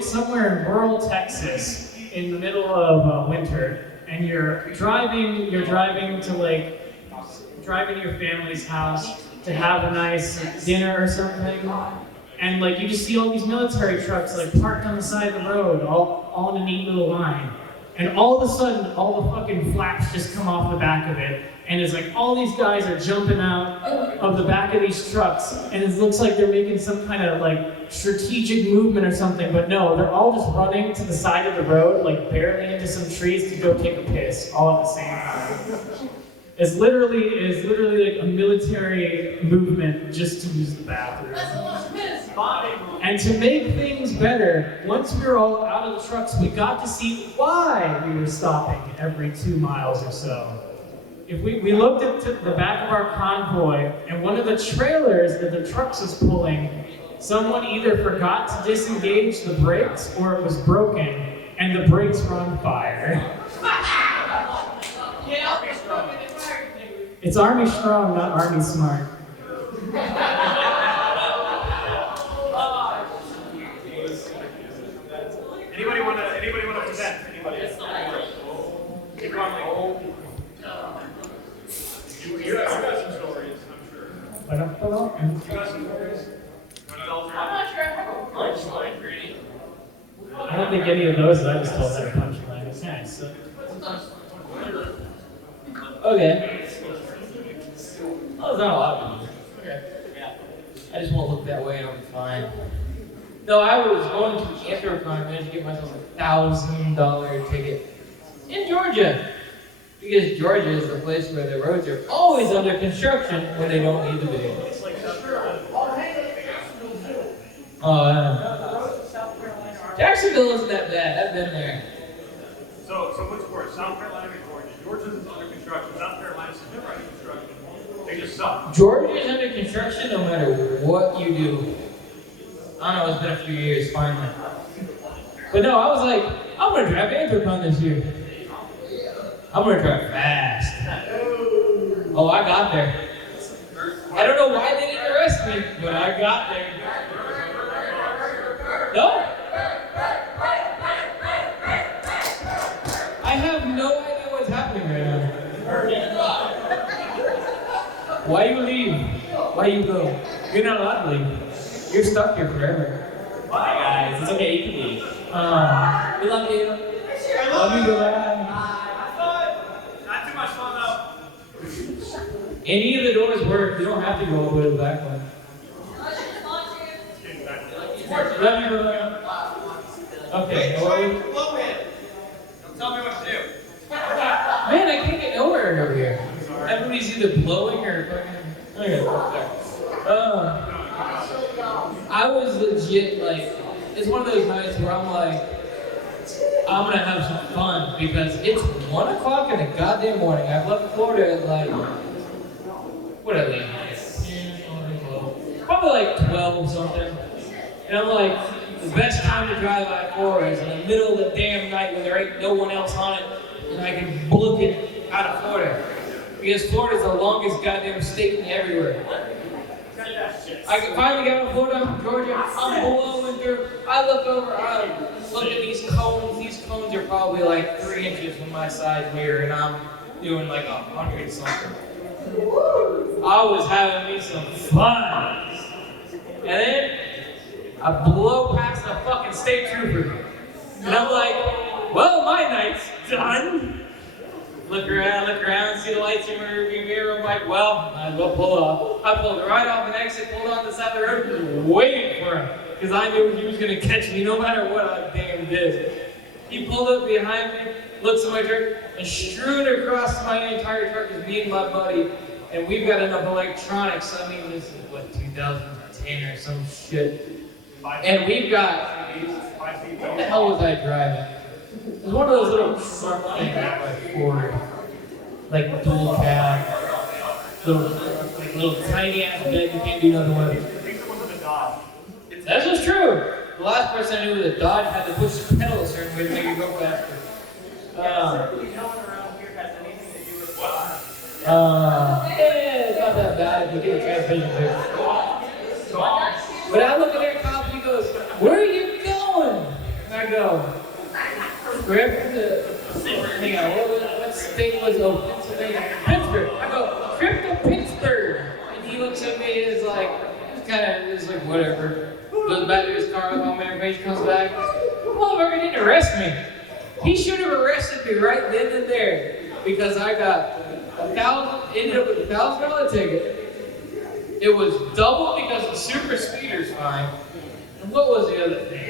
somewhere in rural Texas in the middle of winter, and you're driving to your family's house to have a nice dinner or something, and like you just see all these military trucks like parked on the side of the road, all in a neat little line, and all of a sudden all the fucking flaps just come off the back of it. And it's like all these guys are jumping out of the back of these trucks, and it looks like they're making some kind of like strategic movement or something, but no, they're all just running to the side of the road, like barely into some trees to go take a piss, all at the same time. It's literally like a military movement just to use the bathroom. And to make things better, once we were all out of the trucks, we got to see why we were stopping every 2 miles or so. If we looked at the back of our convoy, and one of the trailers that the trucks was pulling, someone either forgot to disengage the brakes or it was broken, and the brakes were on fire. It's Army Strong, not Army Smart. Anybody want to present? Anybody? You got some stories, I'm sure. You got some stories? I'm not sure I have a punchline for any. I don't think any of those that I just told had a punchline. It's nice. Okay. Oh, there's not a lot of them. Okay. Yeah. I just won't look that way and I'll be fine. No, I was going to the Leprechaun. I managed to get myself a $1,000 ticket in Georgia. Because Georgia is the place where the roads are always under construction when they don't need to be. It's like South Carolina. Jacksonville isn't that bad. I've been there. So what's worse, South Carolina or Georgia? Georgia's under construction. South Carolina's never under construction. They just suck. Georgia is under construction no matter what you do. I don't know, it's been a few years, finally. But no, I was like, I'm gonna drive Leprechaun this year. I'm gonna drive fast. Oh, I got there. I don't know why they didn't arrest me, but I got there. No? I have no idea what's happening right now. Why you leave? Why you go? You're not allowed to leave. You're stuck here forever. Bye, Guys, it's okay, you can leave. We love you. Love you, bye. Not too much fun though. Any of the doors work. You don't have to go all the way to the back one. Love you, bye. Okay, Blow in. Don't tell me what to do. man, I can't get nowhere over here. Everybody's either blowing or fucking. Okay, I was legit like, it's one of those nights where I'm like, I'm gonna have some fun because it's 1 o'clock in the goddamn morning. I've left Florida at like, what did I leave? Probably like 12 something. And I'm like, the best time to drive I-4 is in the middle of the damn night when there ain't no one else on it and I can book it out of Florida. Because Florida's the longest goddamn state in everywhere. I finally got out of Florida, I'm from Georgia, I'm blowing through. I look over, I look at these cones. These cones are probably like 3 inches from my side mirror, and I'm doing like 100 something. I was having me some fun. And then I blow past a fucking state trooper. And I'm like, well, my night's done. Look around, see the lights in my rearview mirror. I'm like, well, I will pull off. I pulled right off an exit, pulled on the side of the road, just waiting for him. Because I knew he was going to catch me no matter what I damn did. He pulled up behind me, looks at my truck, and strewed across my entire truck is me and my buddy. And we've got enough electronics. I mean, this is what, 2010 or some shit. And we've got, what the hell was I driving? It was one of those little truck things like Ford, like dual cab, little tiny ass bed you can't do nothing with. That's just true. The last person I knew with a Dodge had to push the pedal a certain way to make it go faster. Yeah, it's not that bad if you get a transmission fixed. But I look at their cop and he goes, "Where are you going?" And I go, "Trip to, hang on, what state was it? Pennsylvania? Pittsburgh." I go, "Trip to Pittsburgh." And he looks at me and is like, whatever. Goes back to his car, all my information comes back. The motherfucker didn't arrest me. He should have arrested me right then and there because I got ended up with a $1,000 ticket. It was double because the super speeder's fine. And what was the other thing?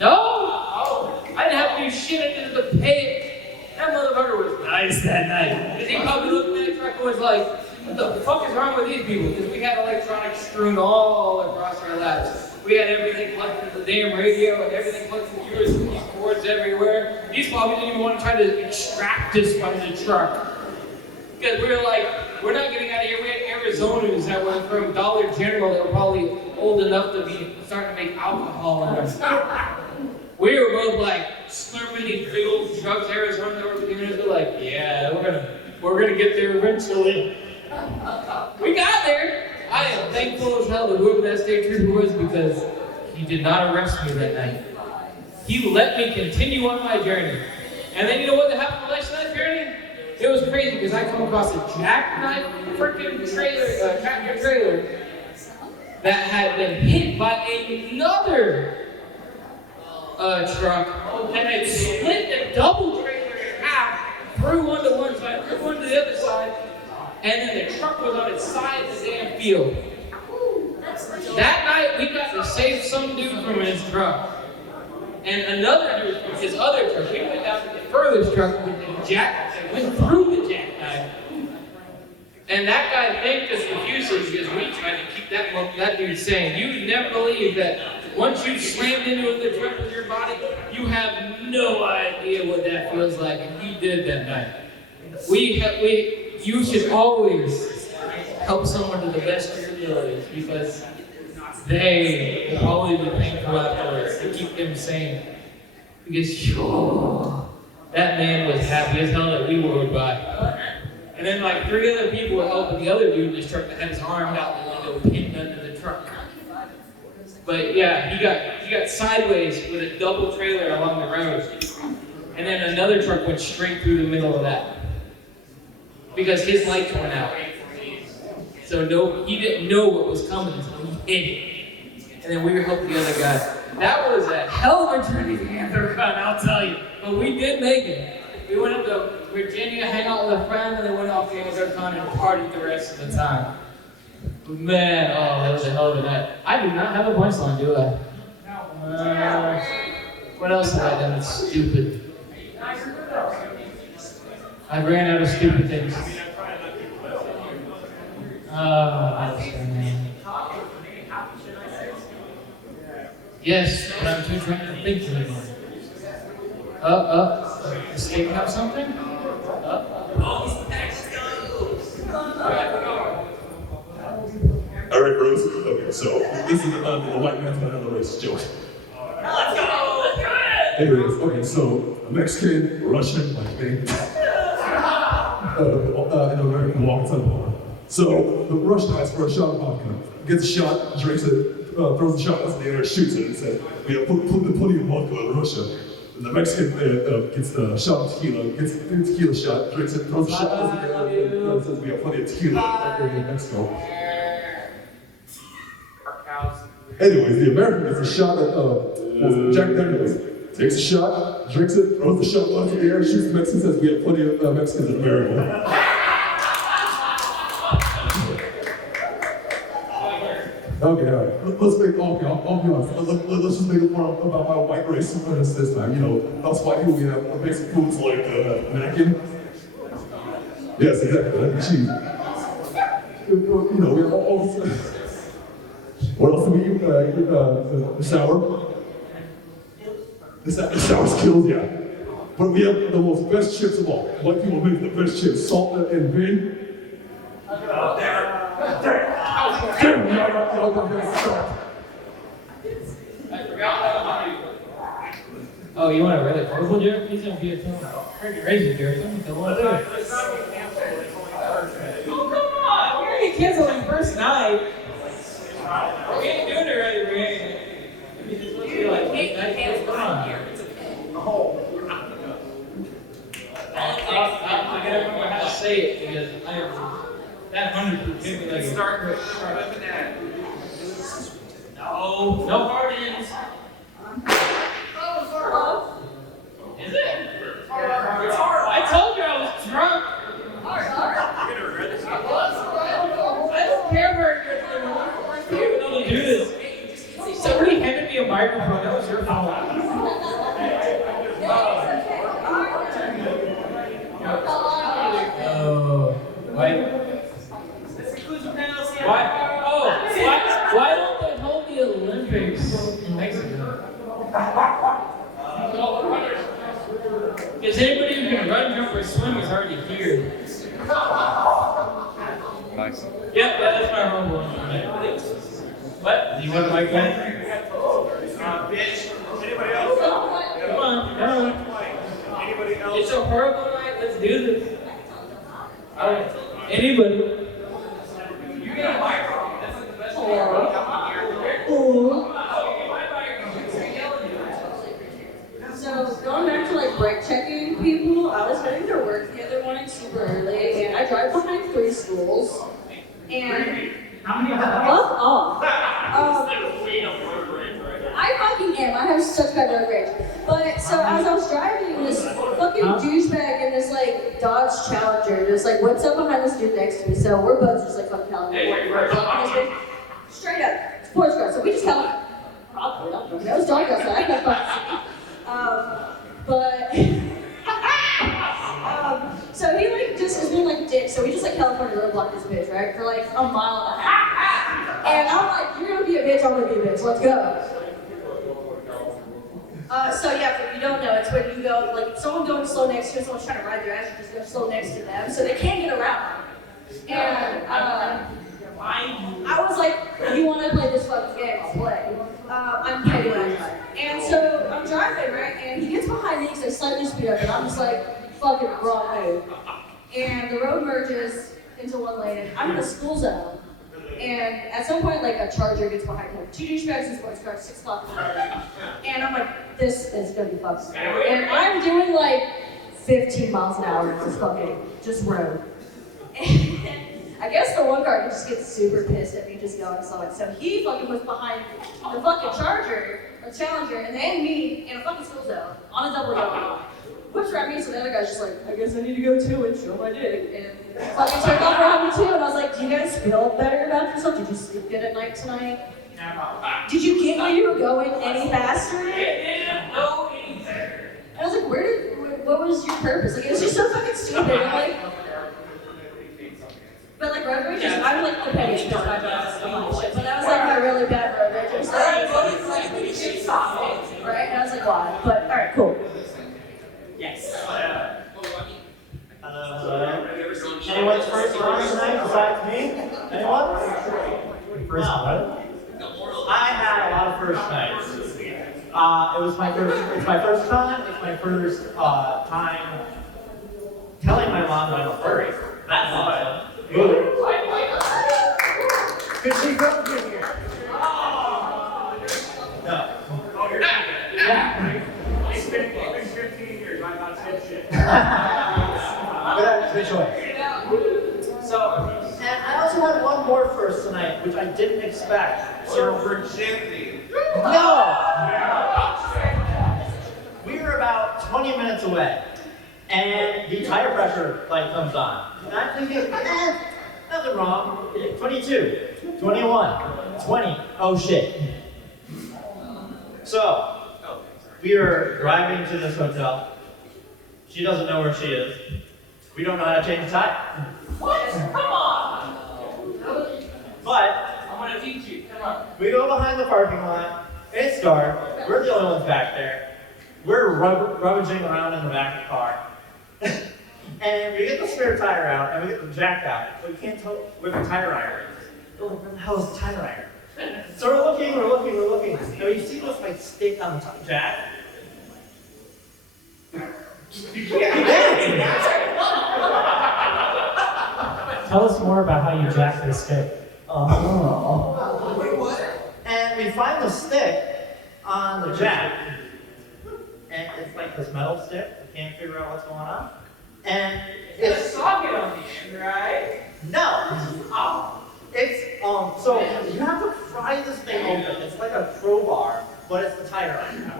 No! Oh, I didn't have to do shit. I didn't have to pay it. That motherfucker was nice that night. Because he probably looked at that truck and was like, "What the fuck is wrong with these people?" Because we had electronics strewn all across our laps. We had everything plugged into the damn radio and everything plugged into USB cords everywhere. These probably didn't even want to try to extract us from the truck. Because we were like, we're not getting out of here. We had Arizonas that were from Dollar General that were probably old enough to be starting to make alcohol in them. We were both like slurping these big old trucks. Arizona that were giving us, we're like, yeah, we're gonna get there eventually. We got there. I am thankful as hell to whoever that state trooper was because he did not arrest me that night. He let me continue on my journey. And then you know what happened the rest of that journey? It was crazy because I come across a jackknife freaking trailer, tractor trailer that had been hit by another truck and it split the double trailer in half, threw one to one side, threw one to the other side. And then the truck was on its side of the damn field. That night, we got to save some dude from his truck. And another dude from his other truck. We went down to the furthest truck with the jack and went through the jackknife. And that guy thanked us profusely because we tried to keep that dude sane. You never believe that once you've slammed into the truck with your body, you have no idea what that feels like. And he did that night. You should always help someone to the best of your abilities because they will probably be painful afterwards to keep them sane. Because that man was happy as hell that we rode by. And then like 3 other people were helping the other dude in this truck that had his arm out the window pinned under the truck. But yeah, he got sideways with a double trailer along the road. And then another truck went straight through the middle of that. Because his lights went out. So he didn't know what was coming until he hit it. And then we were helping the other guy. That was a hell of a journey to Anthrocon, I'll tell you. But we did make it. We went up to Virginia, hang out with a friend, and then went off to Anthrocon and partied the rest of the time. But man, that was a hell of a night. I do not have a punchline, do I? What else have I done that's stupid? I ran out of stupid things. Yes, but I'm too trying to think anymore. Escaping up something? All right, bros. Okay, so this is the white man's another racist joke. Let's go! Anyways, okay, so a Mexican, Russian, like me, an American walks on the bar. So the Russian asks for a shot of vodka, gets a shot, drinks it, throws the shot into the air, shoots it, and says, "We have plenty of vodka in Russia." And the Mexican gets the shot of tequila, gets the tequila shot, drinks it, throws the shot into the air, and says, "We have plenty of tequila in Mexico." Anyways, the American gets a shot of Jack Daniels. Takes a shot, drinks it, throws the shot into the air, shoots the Mexican, says, "We have plenty of Mexicans in America." Okay, all right. Let's make, okay, I'll be honest. Let's just make it more about my white race supremacists this time. You know, us white people, we have basic foods like napkin. Yes, exactly. That'd be cheese. You know, we have all what else do we eat? The sour. The sour skills, yeah. But we have the most best chips of all. White people make the best chips. Salt and vin. Oh, you want a really horrible joke? He's gonna be a crazy joke. What are Oh, come on! We're already canceling first night. We ain't doing it right, we ain't. It's supposed to be like 8 nights. Come on. I gotta remember how to say it because I have that 100 hit me like a start with that. No pardons. Is it? It's hard. I told you I was drunk. I don't care where you're able to do this. Somebody handed me a microphone. That was your fault. Oh, why don't they hold the Olympics in Mexico? Because anybody who can run, jump, or swim is already here. Nice. Yep, that's my home one. What? Do you want a microphone? Bitch. Anybody else? Come on. Anybody else? It's a horrible night. Let's do this. Anybody? You get a microphone. That's like the best thing So going back to like brake checking people, I was heading to work the other morning super early, and I drive behind 3 schools. And fuck off. I fucking am. I have such bad road rage. But so as I was driving, this fucking douchebag in this like Dodge Challenger just like whips up behind this dude next to me. So we're both just like fucking hell. Straight up, sports car. So we just held. Probably not. That was dark outside. I fucking but so he like just is being like a dick. So we just like California roadblock this bitch, right, for like a mile and a half. And I'm like, you're gonna be a bitch, I'm gonna be a bitch. Let's go. So yeah, if you don't know, it's when you go like someone going slow next to you, someone's trying to ride their ass, you just go slow next to them, so they can't get around. And I was like, you want to play this fucking game? I'll play. I'm petty when I drive. And so I'm driving, right? And he gets behind me because I slightly speed up, and I'm just like, fucking wrong move. And the road merges into one lane, and I'm in a school zone. And at some point, like a Charger gets behind him. 2 douchebags in sports cars, 6 o'clock in the morning. And I'm like, this is gonna be fucking scary. And I'm doing like 15 miles an hour in this fucking just road. And I guess the one car just gets super pissed at me just going slow. So he fucking was behind the fucking Charger, or Challenger, and then me in a fucking school zone on a double yellow. Whips at me, so the other guy's just like, I guess I need to go too and show my dick. And fucking turned off around me too, and I was like, do you guys feel better about yourself? Did you sleep good at night tonight? Did you get where you were going any faster? Didn't go any better. And I was like, what was your purpose? Like, it was just so fucking stupid. And like, but like road rage, I'm like the pettiest bitch I drive shit. But that was like my really bad road rage. Right? And I was like, why? But alright, cool. Yes. Anyone's first time tonight besides me? Anyone? First time. I had a lot of first nights. It was my first. It's my first time. It's my first time telling my mom that I'm a furry. That's awesome. Could she come in here? No. Oh, you're not? Yeah. It's been 15 years, I'm not saying shit. Good choice. So, and I also had one more first tonight, which I didn't expect. So, Virginity. no! We were about 20 minutes away, and the tire pressure light comes on. And I'm thinking, nothing wrong. 22, 21, 120. Oh shit. So, we are driving to this hotel. She doesn't know where she is. We don't know how to change the tire. What? Come on! But I'm gonna teach you. Come on. we go behind the parking lot. It's dark. We're the only ones back there. We're rummaging around in the back of the car. And we get the spare tire out and we get the jack out. But we can't tell where the tire iron is. Where the hell is the tire iron? So we're looking. Now you see this like stick on the top jack? Tell us more about how you jack the stick. Oh. Wait, what? And we find the stick on the jack. And it's like this metal stick. We can't figure out what's going on. And It's a socket on the end, right? no. It's so you have to pry this thing open. It's like a crowbar, but it's the tire iron.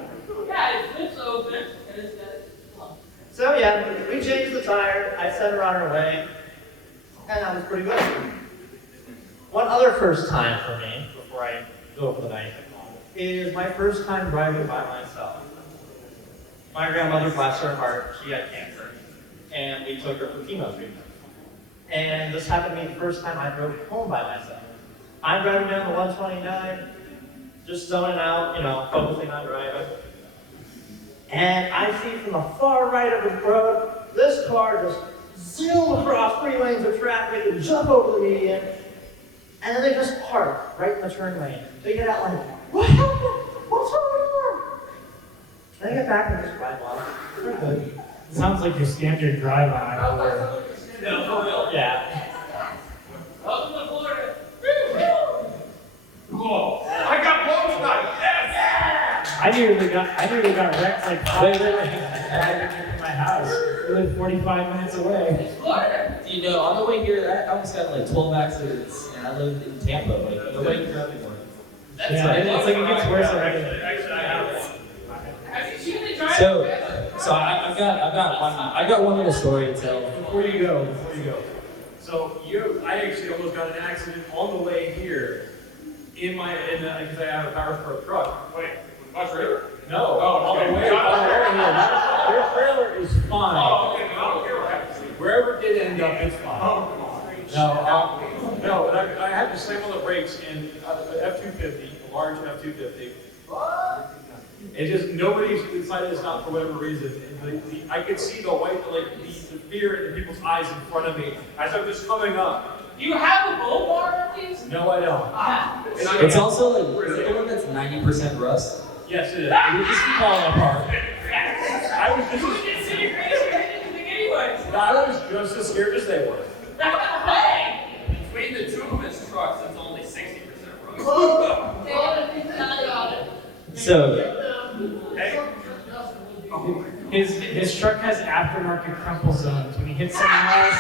Yeah, it flips open and it's got. So yeah, we changed the tire. I sent her on her way, and that was pretty good. One other first time for me before I go for the night is my first time driving by myself. My grandmother, bless her heart, she had cancer, and we took her for chemo treatment. And this happened to me the first time I drove home by myself. I'm driving down the 129, just zoning out, focusing on driving. And I see from the far right of the road, this car just zoom across 3 lanes of traffic and jump over the median. And then they just park right in the turn lane. They get out like, what happened? What's going on? Then I get back and just drive off. They're good. It sounds like your standard drive on I-4. Yeah. Welcome to Florida. Cool. I got blown tonight. Yes. I nearly got wrecked like 5 minutes driving into my house. We live 45 minutes away. Florida. You know, on the way here, I almost got like 12 accidents, and I live in Tampa. Like, nobody can drive anymore. Yeah, it's like it gets worse already. Have you seen the drive? So I've got one little story to tell. Before you go. So I actually almost got an accident on the way here because I have a power stroke truck. Wait, my trailer? No, on the way here. Your trailer is fine. Oh, okay. I don't care what happens. Wherever it did end up, it's fine. Oh, No, but I had to slam on the brakes in an F-250, a large F-250. Nobody's decided to stop for whatever reason. I could see the fear in the people's eyes in front of me as I'm just coming up. Do you have a bull bar on these? No, I don't. It's also like, is it the one that's 90% rust? Yes, it is. It just falling apart. I was just as scared as they were. Between the two of his trucks, it's only 60% rust. So, his truck has aftermarket crumple zones. When he hits someone else,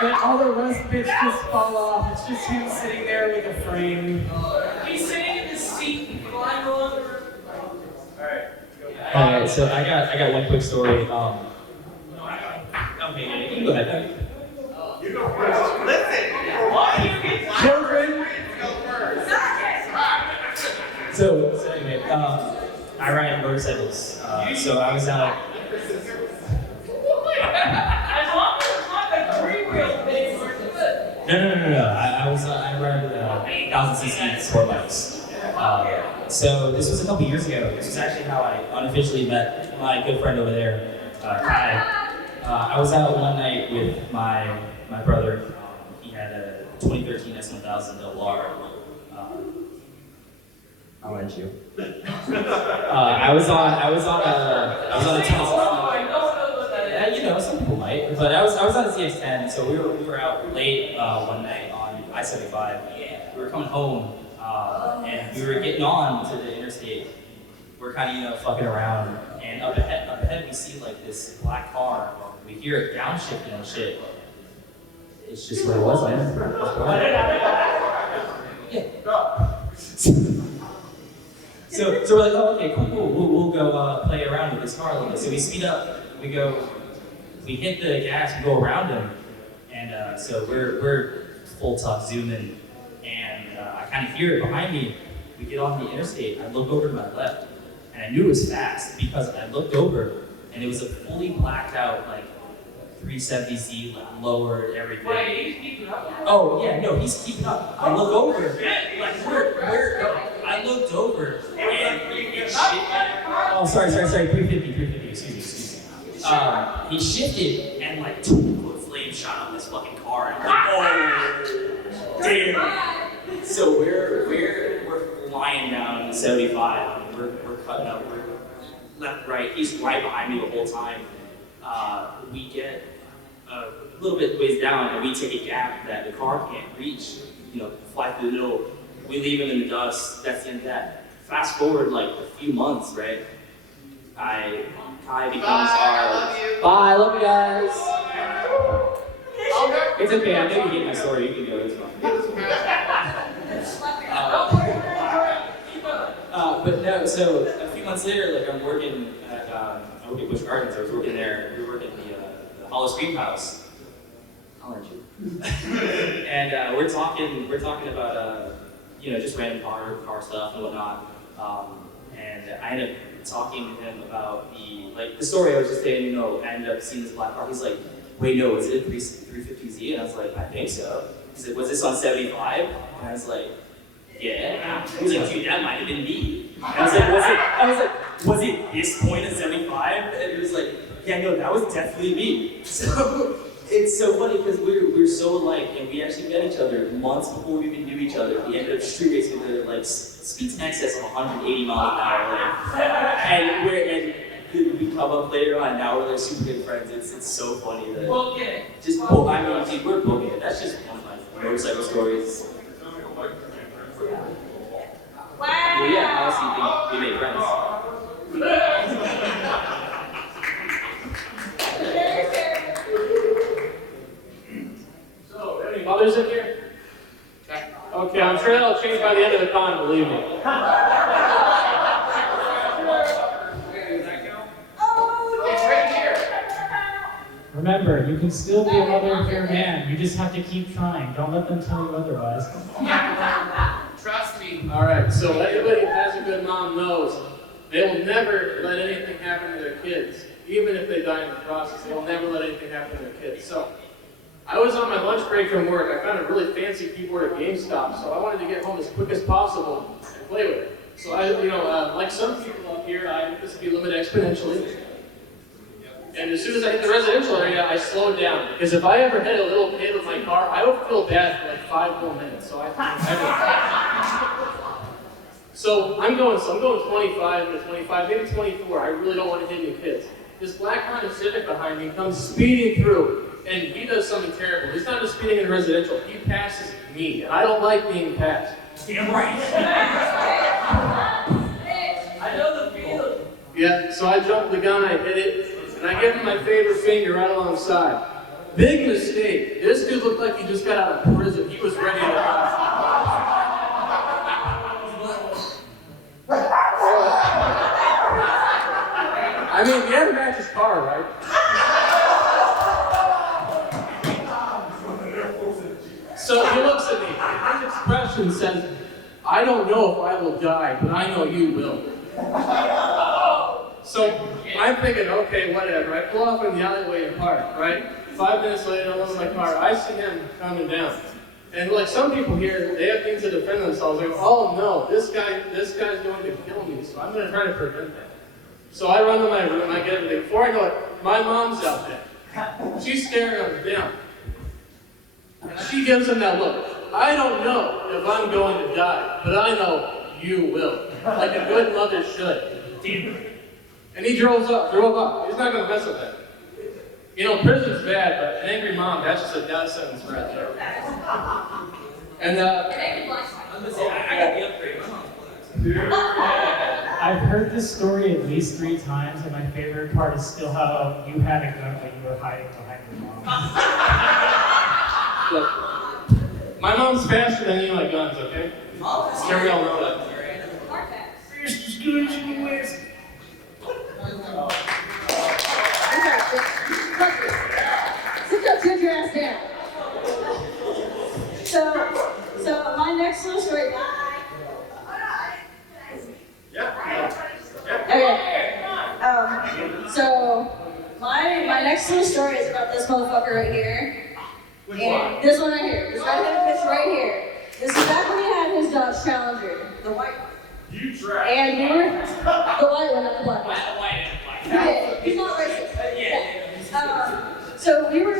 then all the rust bits just fall off. It's just him sitting there with a frame. He's sitting in his seat, flying over. alright, so I got one quick story. Okay, you can go ahead. You go first. Listen, why do you get Children. So anyway, I ride motorcycles. So I was out. As long as it's not the 3-wheel thing, we're good. No. I ride 1,000cc sport bikes. So this was a couple years ago. This was actually how I unofficially met my good friend over there, Kai. I was out one night with my brother. He had a 2013 S1000 Blart. I'll let you. I was on a 10. Some people might, but I was on a CX-10. So we were out late one night on I-75. We were coming home, and we were getting on to the interstate. We're kind of fucking around, and up ahead we see like this black car. We hear it downshifting and shit. It's just what it was, man. Yeah. So we're like, oh, okay, cool. We'll go play around with this car a little bit. So we speed up. We hit the gas. We go around him, and so we're full tuck zooming, and I kind of hear it behind me. We get off the interstate. I look over to my left, and I knew it was fast because I looked over, and it was a fully blacked out, like, 370Z, like, lowered, everything. Wait, he's keeping up. Oh, yeah, no, he's keeping up. I look over, like, I looked over, and it shifted. Oh, sorry, 350, excuse me. He shifted, and, like, 2-foot flame shot on this fucking car, and I'm like, oh, damn. So we're flying down 75, and we're cutting up, we're left, right, he's right behind me the whole time. We get a little bit ways down, and we take a gap that the car can't reach, fly through the middle. We leave him in the dust. That's the end of that. Fast forward like a few months, right? Kai becomes our. Bye, I love you guys. It's okay, I know you get my story. You can go, it's fine. But no, so a few months later, like I'm working at Busch Gardens. I was working there. We were working the Hollow Stream House. I'll let you. And we're talking about just random car stuff and whatnot. And I ended up talking to him about the story I was just saying. I ended up seeing this black car. He's like, wait, no, is it a 350Z? And I was like, I think so. He said, was this on 75? And I was like, yeah. He was like, dude, that might have been me. And I was like, was it this point of 75? And he was like, yeah, no, that was definitely me. So it's so funny because we're so alike, and we actually met each other months before we even knew each other. We ended up street racing together, like speeds in excess of 180 miles an hour. And we come up later on, now we're like super good friends. It's so funny that we're booking it. That's just one of my motorcycle stories. Wow. Well, yeah, honestly, we made friends. So, any mothers in here? Okay, I'm sure that'll change by the end of the con, believe me. It's right here. Remember, you can still be a mother if you're a man. You just have to keep trying. Don't let them tell you otherwise. Trust me. All right, so anybody who has a good mom knows they will never let anything happen to their kids, even if they die in the process. They will never let anything happen to their kids. So, I was on my lunch break from work. I found a really fancy keyboard at GameStop, so I wanted to get home as quick as possible and play with it. So like some people up here, I hit the speed limit exponentially. And as soon as I hit the residential area, I slowed down. Because if I ever hit a little kid with my car, I would feel bad for like 5 more minutes. So I'm going 25 to 25, maybe 24. I really don't want to hit any kids. This black Honda Civic behind me comes speeding through, and he does something terrible. He's not just speeding in residential, he passes me, and I don't like being passed. Damn right. I know the feeling. Yeah, so I jumped the gun, I hit it, and I give him my favorite finger right alongside. Big mistake. This dude looked like he just got out of prison. He was ready to die. I mean, he had to match his car, right? So he looks at me, and his expression says, I don't know if I will die, but I know you will. So I'm thinking, okay, whatever. I pull off in the alleyway and park, right? 5 minutes later, I'm in my car. I see him coming down. And like some people here, they have things to defend themselves. Like, oh no, this guy's going to kill me, so I'm going to try to prevent that. So I run to my room, I get everything. Before I know it, my mom's out there. She's staring him down. She gives him that look. I don't know if I'm going to die, but I know you will. Like a good mother should. And he drove up. He's not going to mess with that. Prison's bad, but an angry mom, that's just a death sentence right there. And I got the upgrade. I've heard this story at least 3 times, and my favorite part is still how you had a gun when you were hiding behind your mom. Look, my mom's faster than any of my guns, okay? Sure, we all know that. Fierce as good as you with. Sit your ass down. So my next little story, my next little story is about this motherfucker right here. And this one right here. This right-handed bitch right here. This is back when he had his Dodge Challenger, the white one. You trash. And we were the white one, not the black one. The white and black. Yeah, he's not racist. So we were,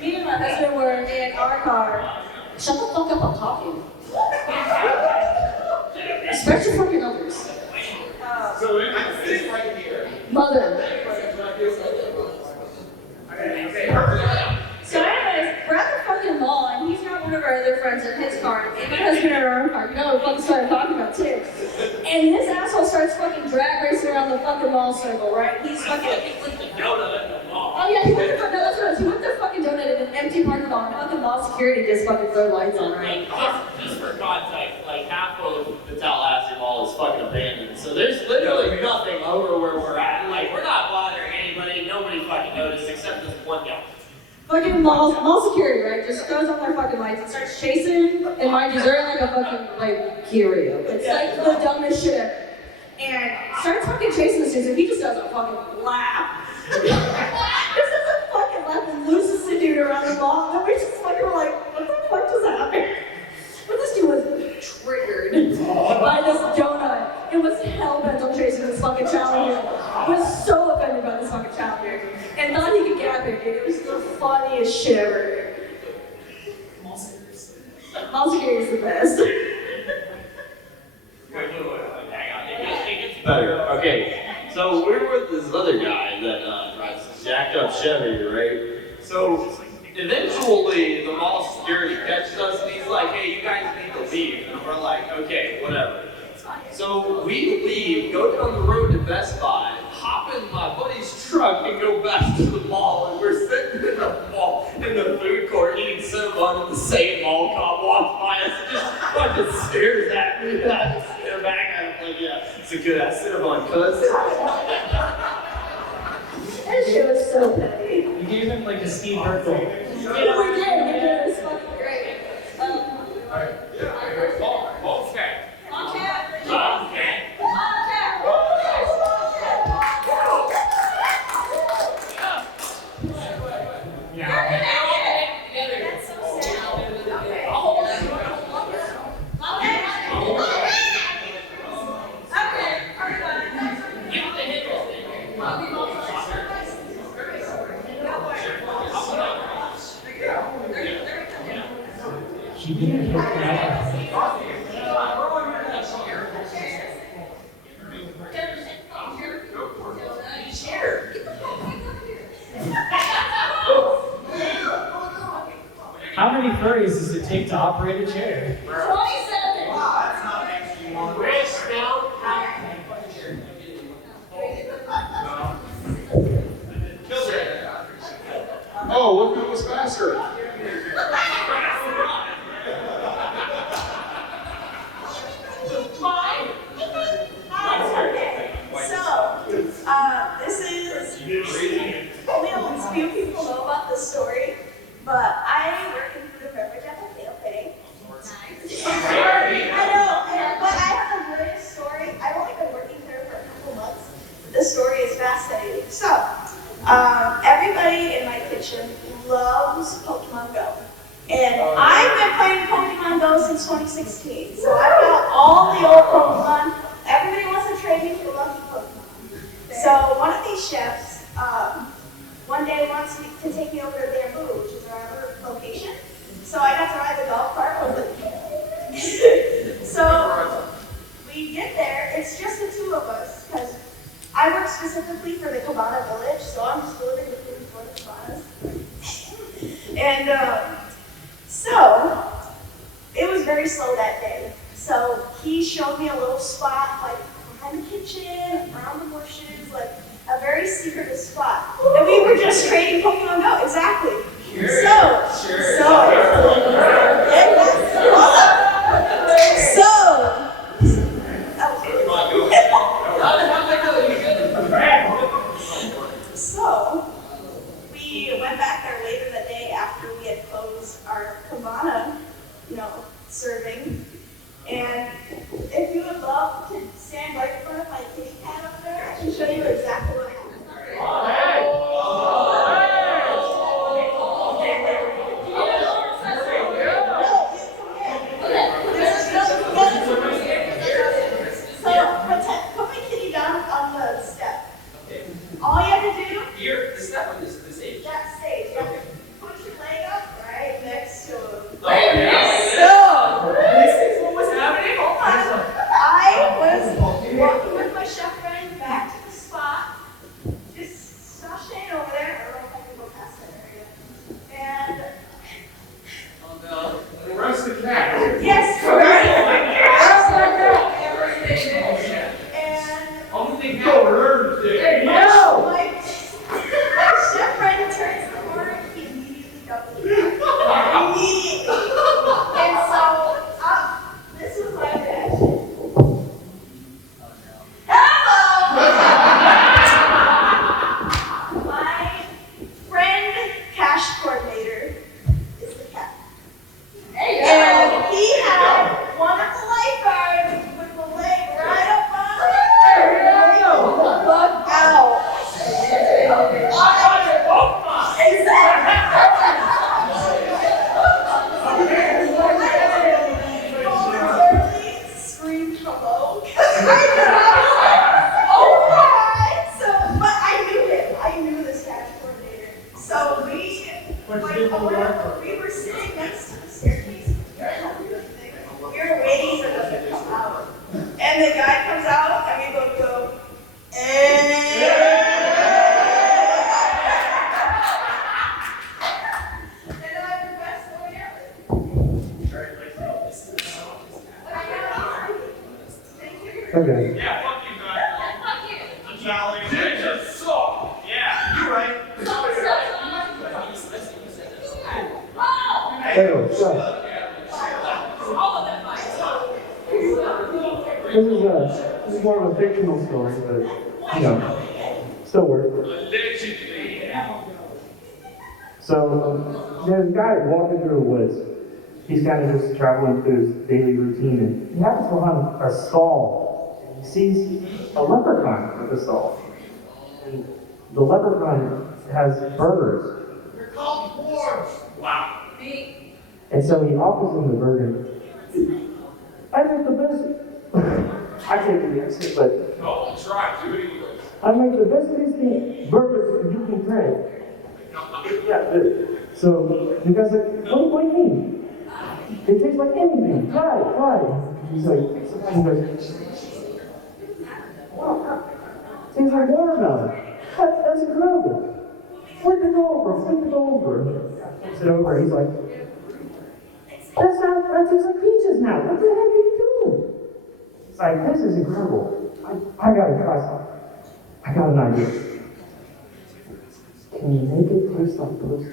me and my husband were in our car. Shut the fuck up, I'm talking. Respect your fucking elders. So I'm sitting right here. Mother. So anyways, we're at the fucking mall, and he's got one of our other friends in his car, and my husband in our own car. You know what we fucking started talking about too. And this asshole starts fucking drag racing around the fucking mall circle, right? He's fucking. Oh yeah, he went to he went to fucking donate in an empty parking lot. Fucking mall security just fucking throw lights on, right? Just for context, like half of the Tallahassee Mall is fucking abandoned. So there's literally nothing over where we're at. Like we're not bothering anybody. Nobody fucking noticed except this one guy. Fucking mall security, right? Just throws on their fucking lights and starts chasing. And mind you, they're in like a fucking like curio. It's like the dumbest shit ever. And starts fucking chasing this dude, and he just doesn't fucking laugh. This doesn't fucking laugh and loses the dude around the mall. And we just fucking were like, what the fuck just happened? But this dude was triggered by this donut. It was hell-bent on chasing this fucking Challenger. Was so offended by this fucking Challenger. And thought he could gap it, dude. It was the funniest shit ever. Mall security is the best. Better. Okay, so we're with this other guy that drives this jacked up Chevy, right? So eventually the mall security catches us and he's like, hey, you guys need to leave. And we're like, okay, whatever. So we leave, go down the road to Best Buy, hop in my buddy's truck and go back to the mall. And we're sitting in the mall, in the food court, eating Cinnabon, and the same mall cop walks by us and just fucking stares at me. And I just stare back at him like, yeah, it's a good ass Cinnabon, cuz. That shit was so petty. You gave him like a Steve Urkel. Yeah, we did. It was fucking great. She didn't hit that. How many furries does it take to operate a chair? 27! That's not actually one. Wrist down. Oh, look who was faster. Only a few people know about this story, but I work in food and beverage at the cafe. I know, but I have the greatest story. I've only been working there for a couple months, but this story is fascinating. So, everybody in my kitchen loves Pokemon Go. And I've been playing Pokemon Go since 2016. So I've got all the old Pokemon. Everybody wants to trade me for lucky Pokemon. So one of these chefs, one day wants to take me over to Bamboo, which is our other location. So I got to ride the golf cart with him. So we get there, it's just the two of us, because I work specifically for the Cabana Village, so I'm just delivering the food for the Cabanas. And so it was very slow that day. So he showed me a little spot, like behind the kitchen, around the bushes, like a very secretive spot. And we were just trading Pokemon Go, exactly. So we went back there later that day after we had closed our Cabana, serving. And if you would love to Here, this is that one, this age. That stage. You have to put your leg up right next to him. Oh, yeah. So, this is what was happening. Hold on. I was walking with my chef friend back to the spot. Just sashaying over there. I don't know if I can go past that area. And Oh, no. Where's the cat? yes, correct. And Only thing Go learn today. my chef friend turns the corner, he immediately doubles back. Immediately. And so, this was my reaction. Hello! My friend, cash coordinator, is the cat. And he had one of the lifeguards with the leg right up on the fuck out. Literally screamed hello. Oh my! So, but I knew him. I knew this cash coordinator. So we were sitting next to the staircase. We were waiting for them to come out. And the guy comes out and we both go, and I have the best story ever. Okay. Yeah, fuck you, guys. Fuck you. Jolly. Ninja suck. Yeah, you're right. Anyway, so this is more of a fictional story, but still works. Allegedly. So there's a guy walking through the woods. He's kind of just traveling through his daily routine, and he happens to find a stall. He sees a leprechaun at the stall. And the leprechaun has burgers. They're called dwarves. Wow. And so he offers him the burger. I make the best. I can't do the accent, but No, try. Do it anyways. I make the best tasting burgers you can try. Yeah. So the guy's like, what do you mean? It tastes like anything. Try. He's like, wow, tastes like watermelon. That's incredible. Flip it over. Flips it over. He's like, that tastes like peaches now. What the heck are you doing? It's like, this is incredible. I gotta try something. I got an idea. Can you make it taste like those?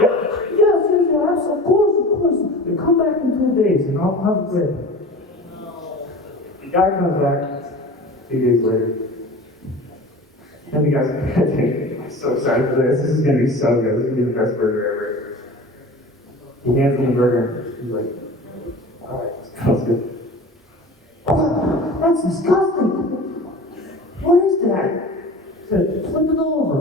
Yes, of course. And come back in 2 days and I'll have it ready. The guy comes back a few days later. And the guy's like, I'm so excited for this. This is gonna be so good. This is gonna be the best burger ever. He hands him the burger. He's like, alright, smells good. Oh, that's disgusting. What is that? He said, flip it over.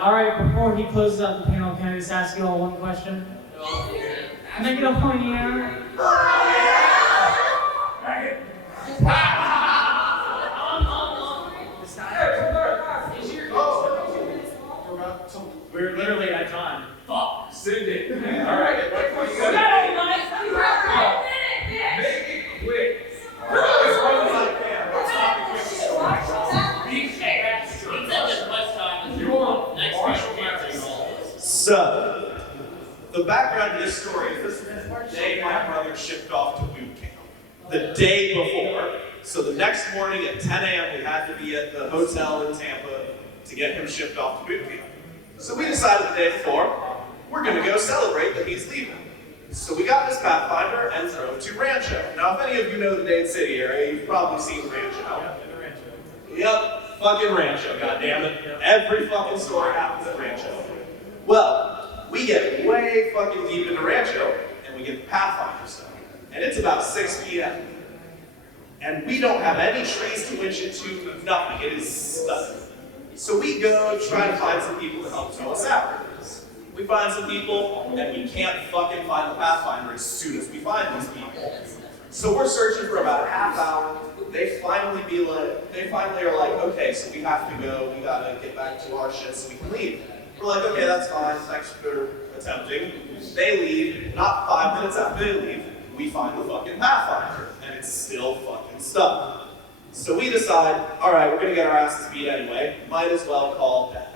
All right, before he closes out the panel, can I just ask you all one question? Can I get a point here? We're literally at time. Fuck. Send it. All right. Make it quick. As well as I can. Let's not be So, the background to this story is the day my brother shipped off to boot camp. The day before. So the next morning at 10 a.m. we had to be at the hotel in Tampa to get him shipped off to boot camp. So we decided the day before, we're gonna go celebrate that he's leaving. So we got this Pathfinder and drove to Rancho. Now if any of you know the Dade City area, you've probably seen Rancho. Yep, fucking Rancho, goddammit. Every fucking story happens at Rancho. Well, we get way fucking deep into Rancho, and we get the Pathfinder stuff. And it's about 6 p.m. And we don't have any trees to winch into, nothing. It is stunning. So we go try to find some people to help tow us out. We find some people, and we can't fucking find the Pathfinder as soon as we find these people. So we're searching for about a half hour. They finally are like, okay, so we have to go, we gotta get back to our shit so we can leave. We're like, okay, that's fine, thanks for attempting. They leave, not 5 minutes after they leave, we find the fucking Pathfinder, and it's still fucking stuck. So we decide, all right, we're gonna get our asses beat anyway, might as well call Dad.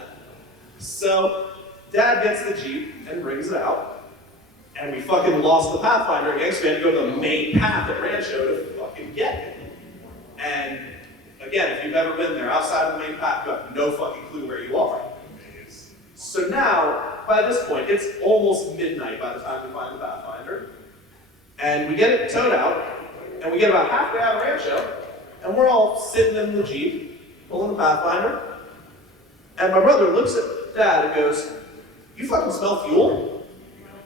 So Dad gets the Jeep and brings it out, and we fucking lost the Pathfinder again, so we had to go to the main path at Rancho to fucking get it. And again, if you've ever been there, outside of the main path, you have no fucking clue where you are. So now, by this point, it's almost midnight by the time we find the Pathfinder. And we get it towed out, and we get about halfway out of Rancho, and we're all sitting in the Jeep, pulling the Pathfinder. And my brother looks at Dad and goes, "You fucking smell fuel?"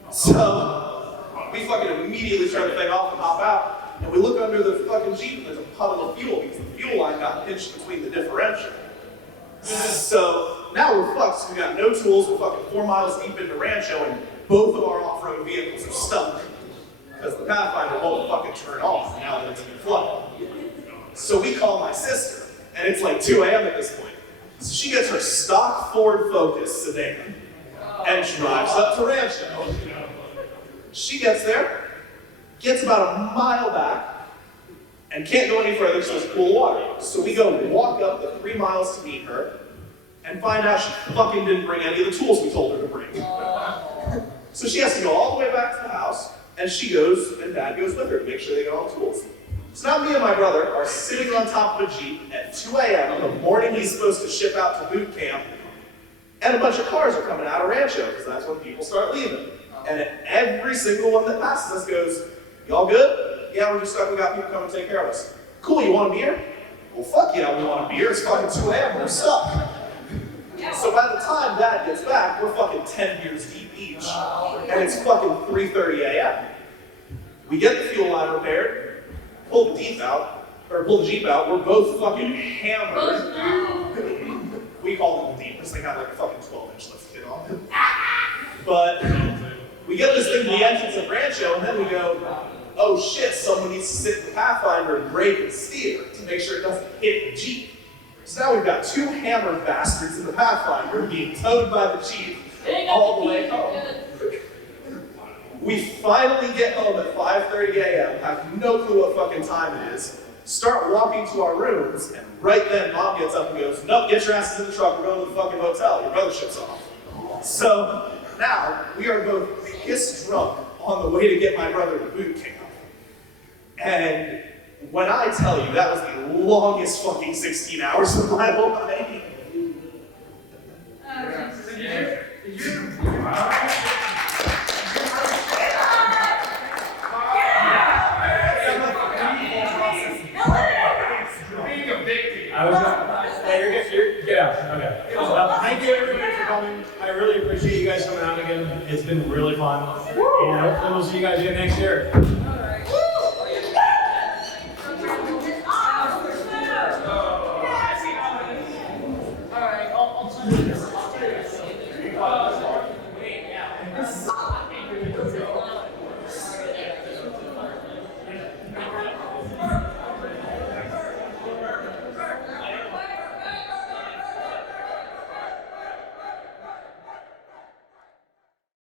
So we fucking immediately turn the thing off and hop out, and we look under the fucking Jeep, and there's a puddle of fuel because the fuel line got pinched between the differential. So now we're fucked, so we got no tools, we're fucking 4 miles deep into Rancho, and both of our off-road vehicles are stuck. Because the Pathfinder won't fucking turn off now that it's been flooded. So we call my sister, and it's like 2 a.m. at this point. So she gets her stock Ford Focus sedan, and drives up to Rancho. She gets there, gets about a mile back, and can't go any further because there's cool water. So we go walk up the 3 miles to meet her, and find out she fucking didn't bring any of the tools we told her to bring. So she has to go all the way back to the house, and she goes, and Dad goes with her to make sure they get all the tools. So now me and my brother are sitting on top of a Jeep at 2 a.m. on the morning he's supposed to ship out to boot camp, and a bunch of cars are coming out of Rancho, because that's when people start leaving. And every single one that passes us goes, "Y'all good? Yeah, we're just stuck, we got people coming to take care of us." "Cool, you want a beer?" "Well, fuck yeah, we want a beer. It's fucking 2 a.m. We're stuck." So by the time Dad gets back, we're fucking 10 beers deep each, and it's fucking 3:30 a.m. We get the fuel line repaired, pull the Jeep out, we're both fucking hammered. We call it the Deep, because they got like a fucking 12-inch lift kit on it. But we get this thing to the entrance of Rancho, and then we go, oh shit, someone needs to sit in the Pathfinder and brake and steer to make sure it doesn't hit the Jeep. So now we've got 2 hammered bastards in the Pathfinder being towed by the Jeep all the way home. We finally get home at 5:30 a.m., have no clue what fucking time it is, start walking to our rooms, and right then Mom gets up and goes, "Nope, get your asses in the truck, we're going to the fucking hotel, your brother ships off." So now we are both pissed drunk on the way to get my brother to boot camp. And when I tell you that was the longest fucking 16 hours of my life. Thank you everybody for coming. I really appreciate you guys coming out again. It's been really fun. And hopefully we'll see you guys again next year.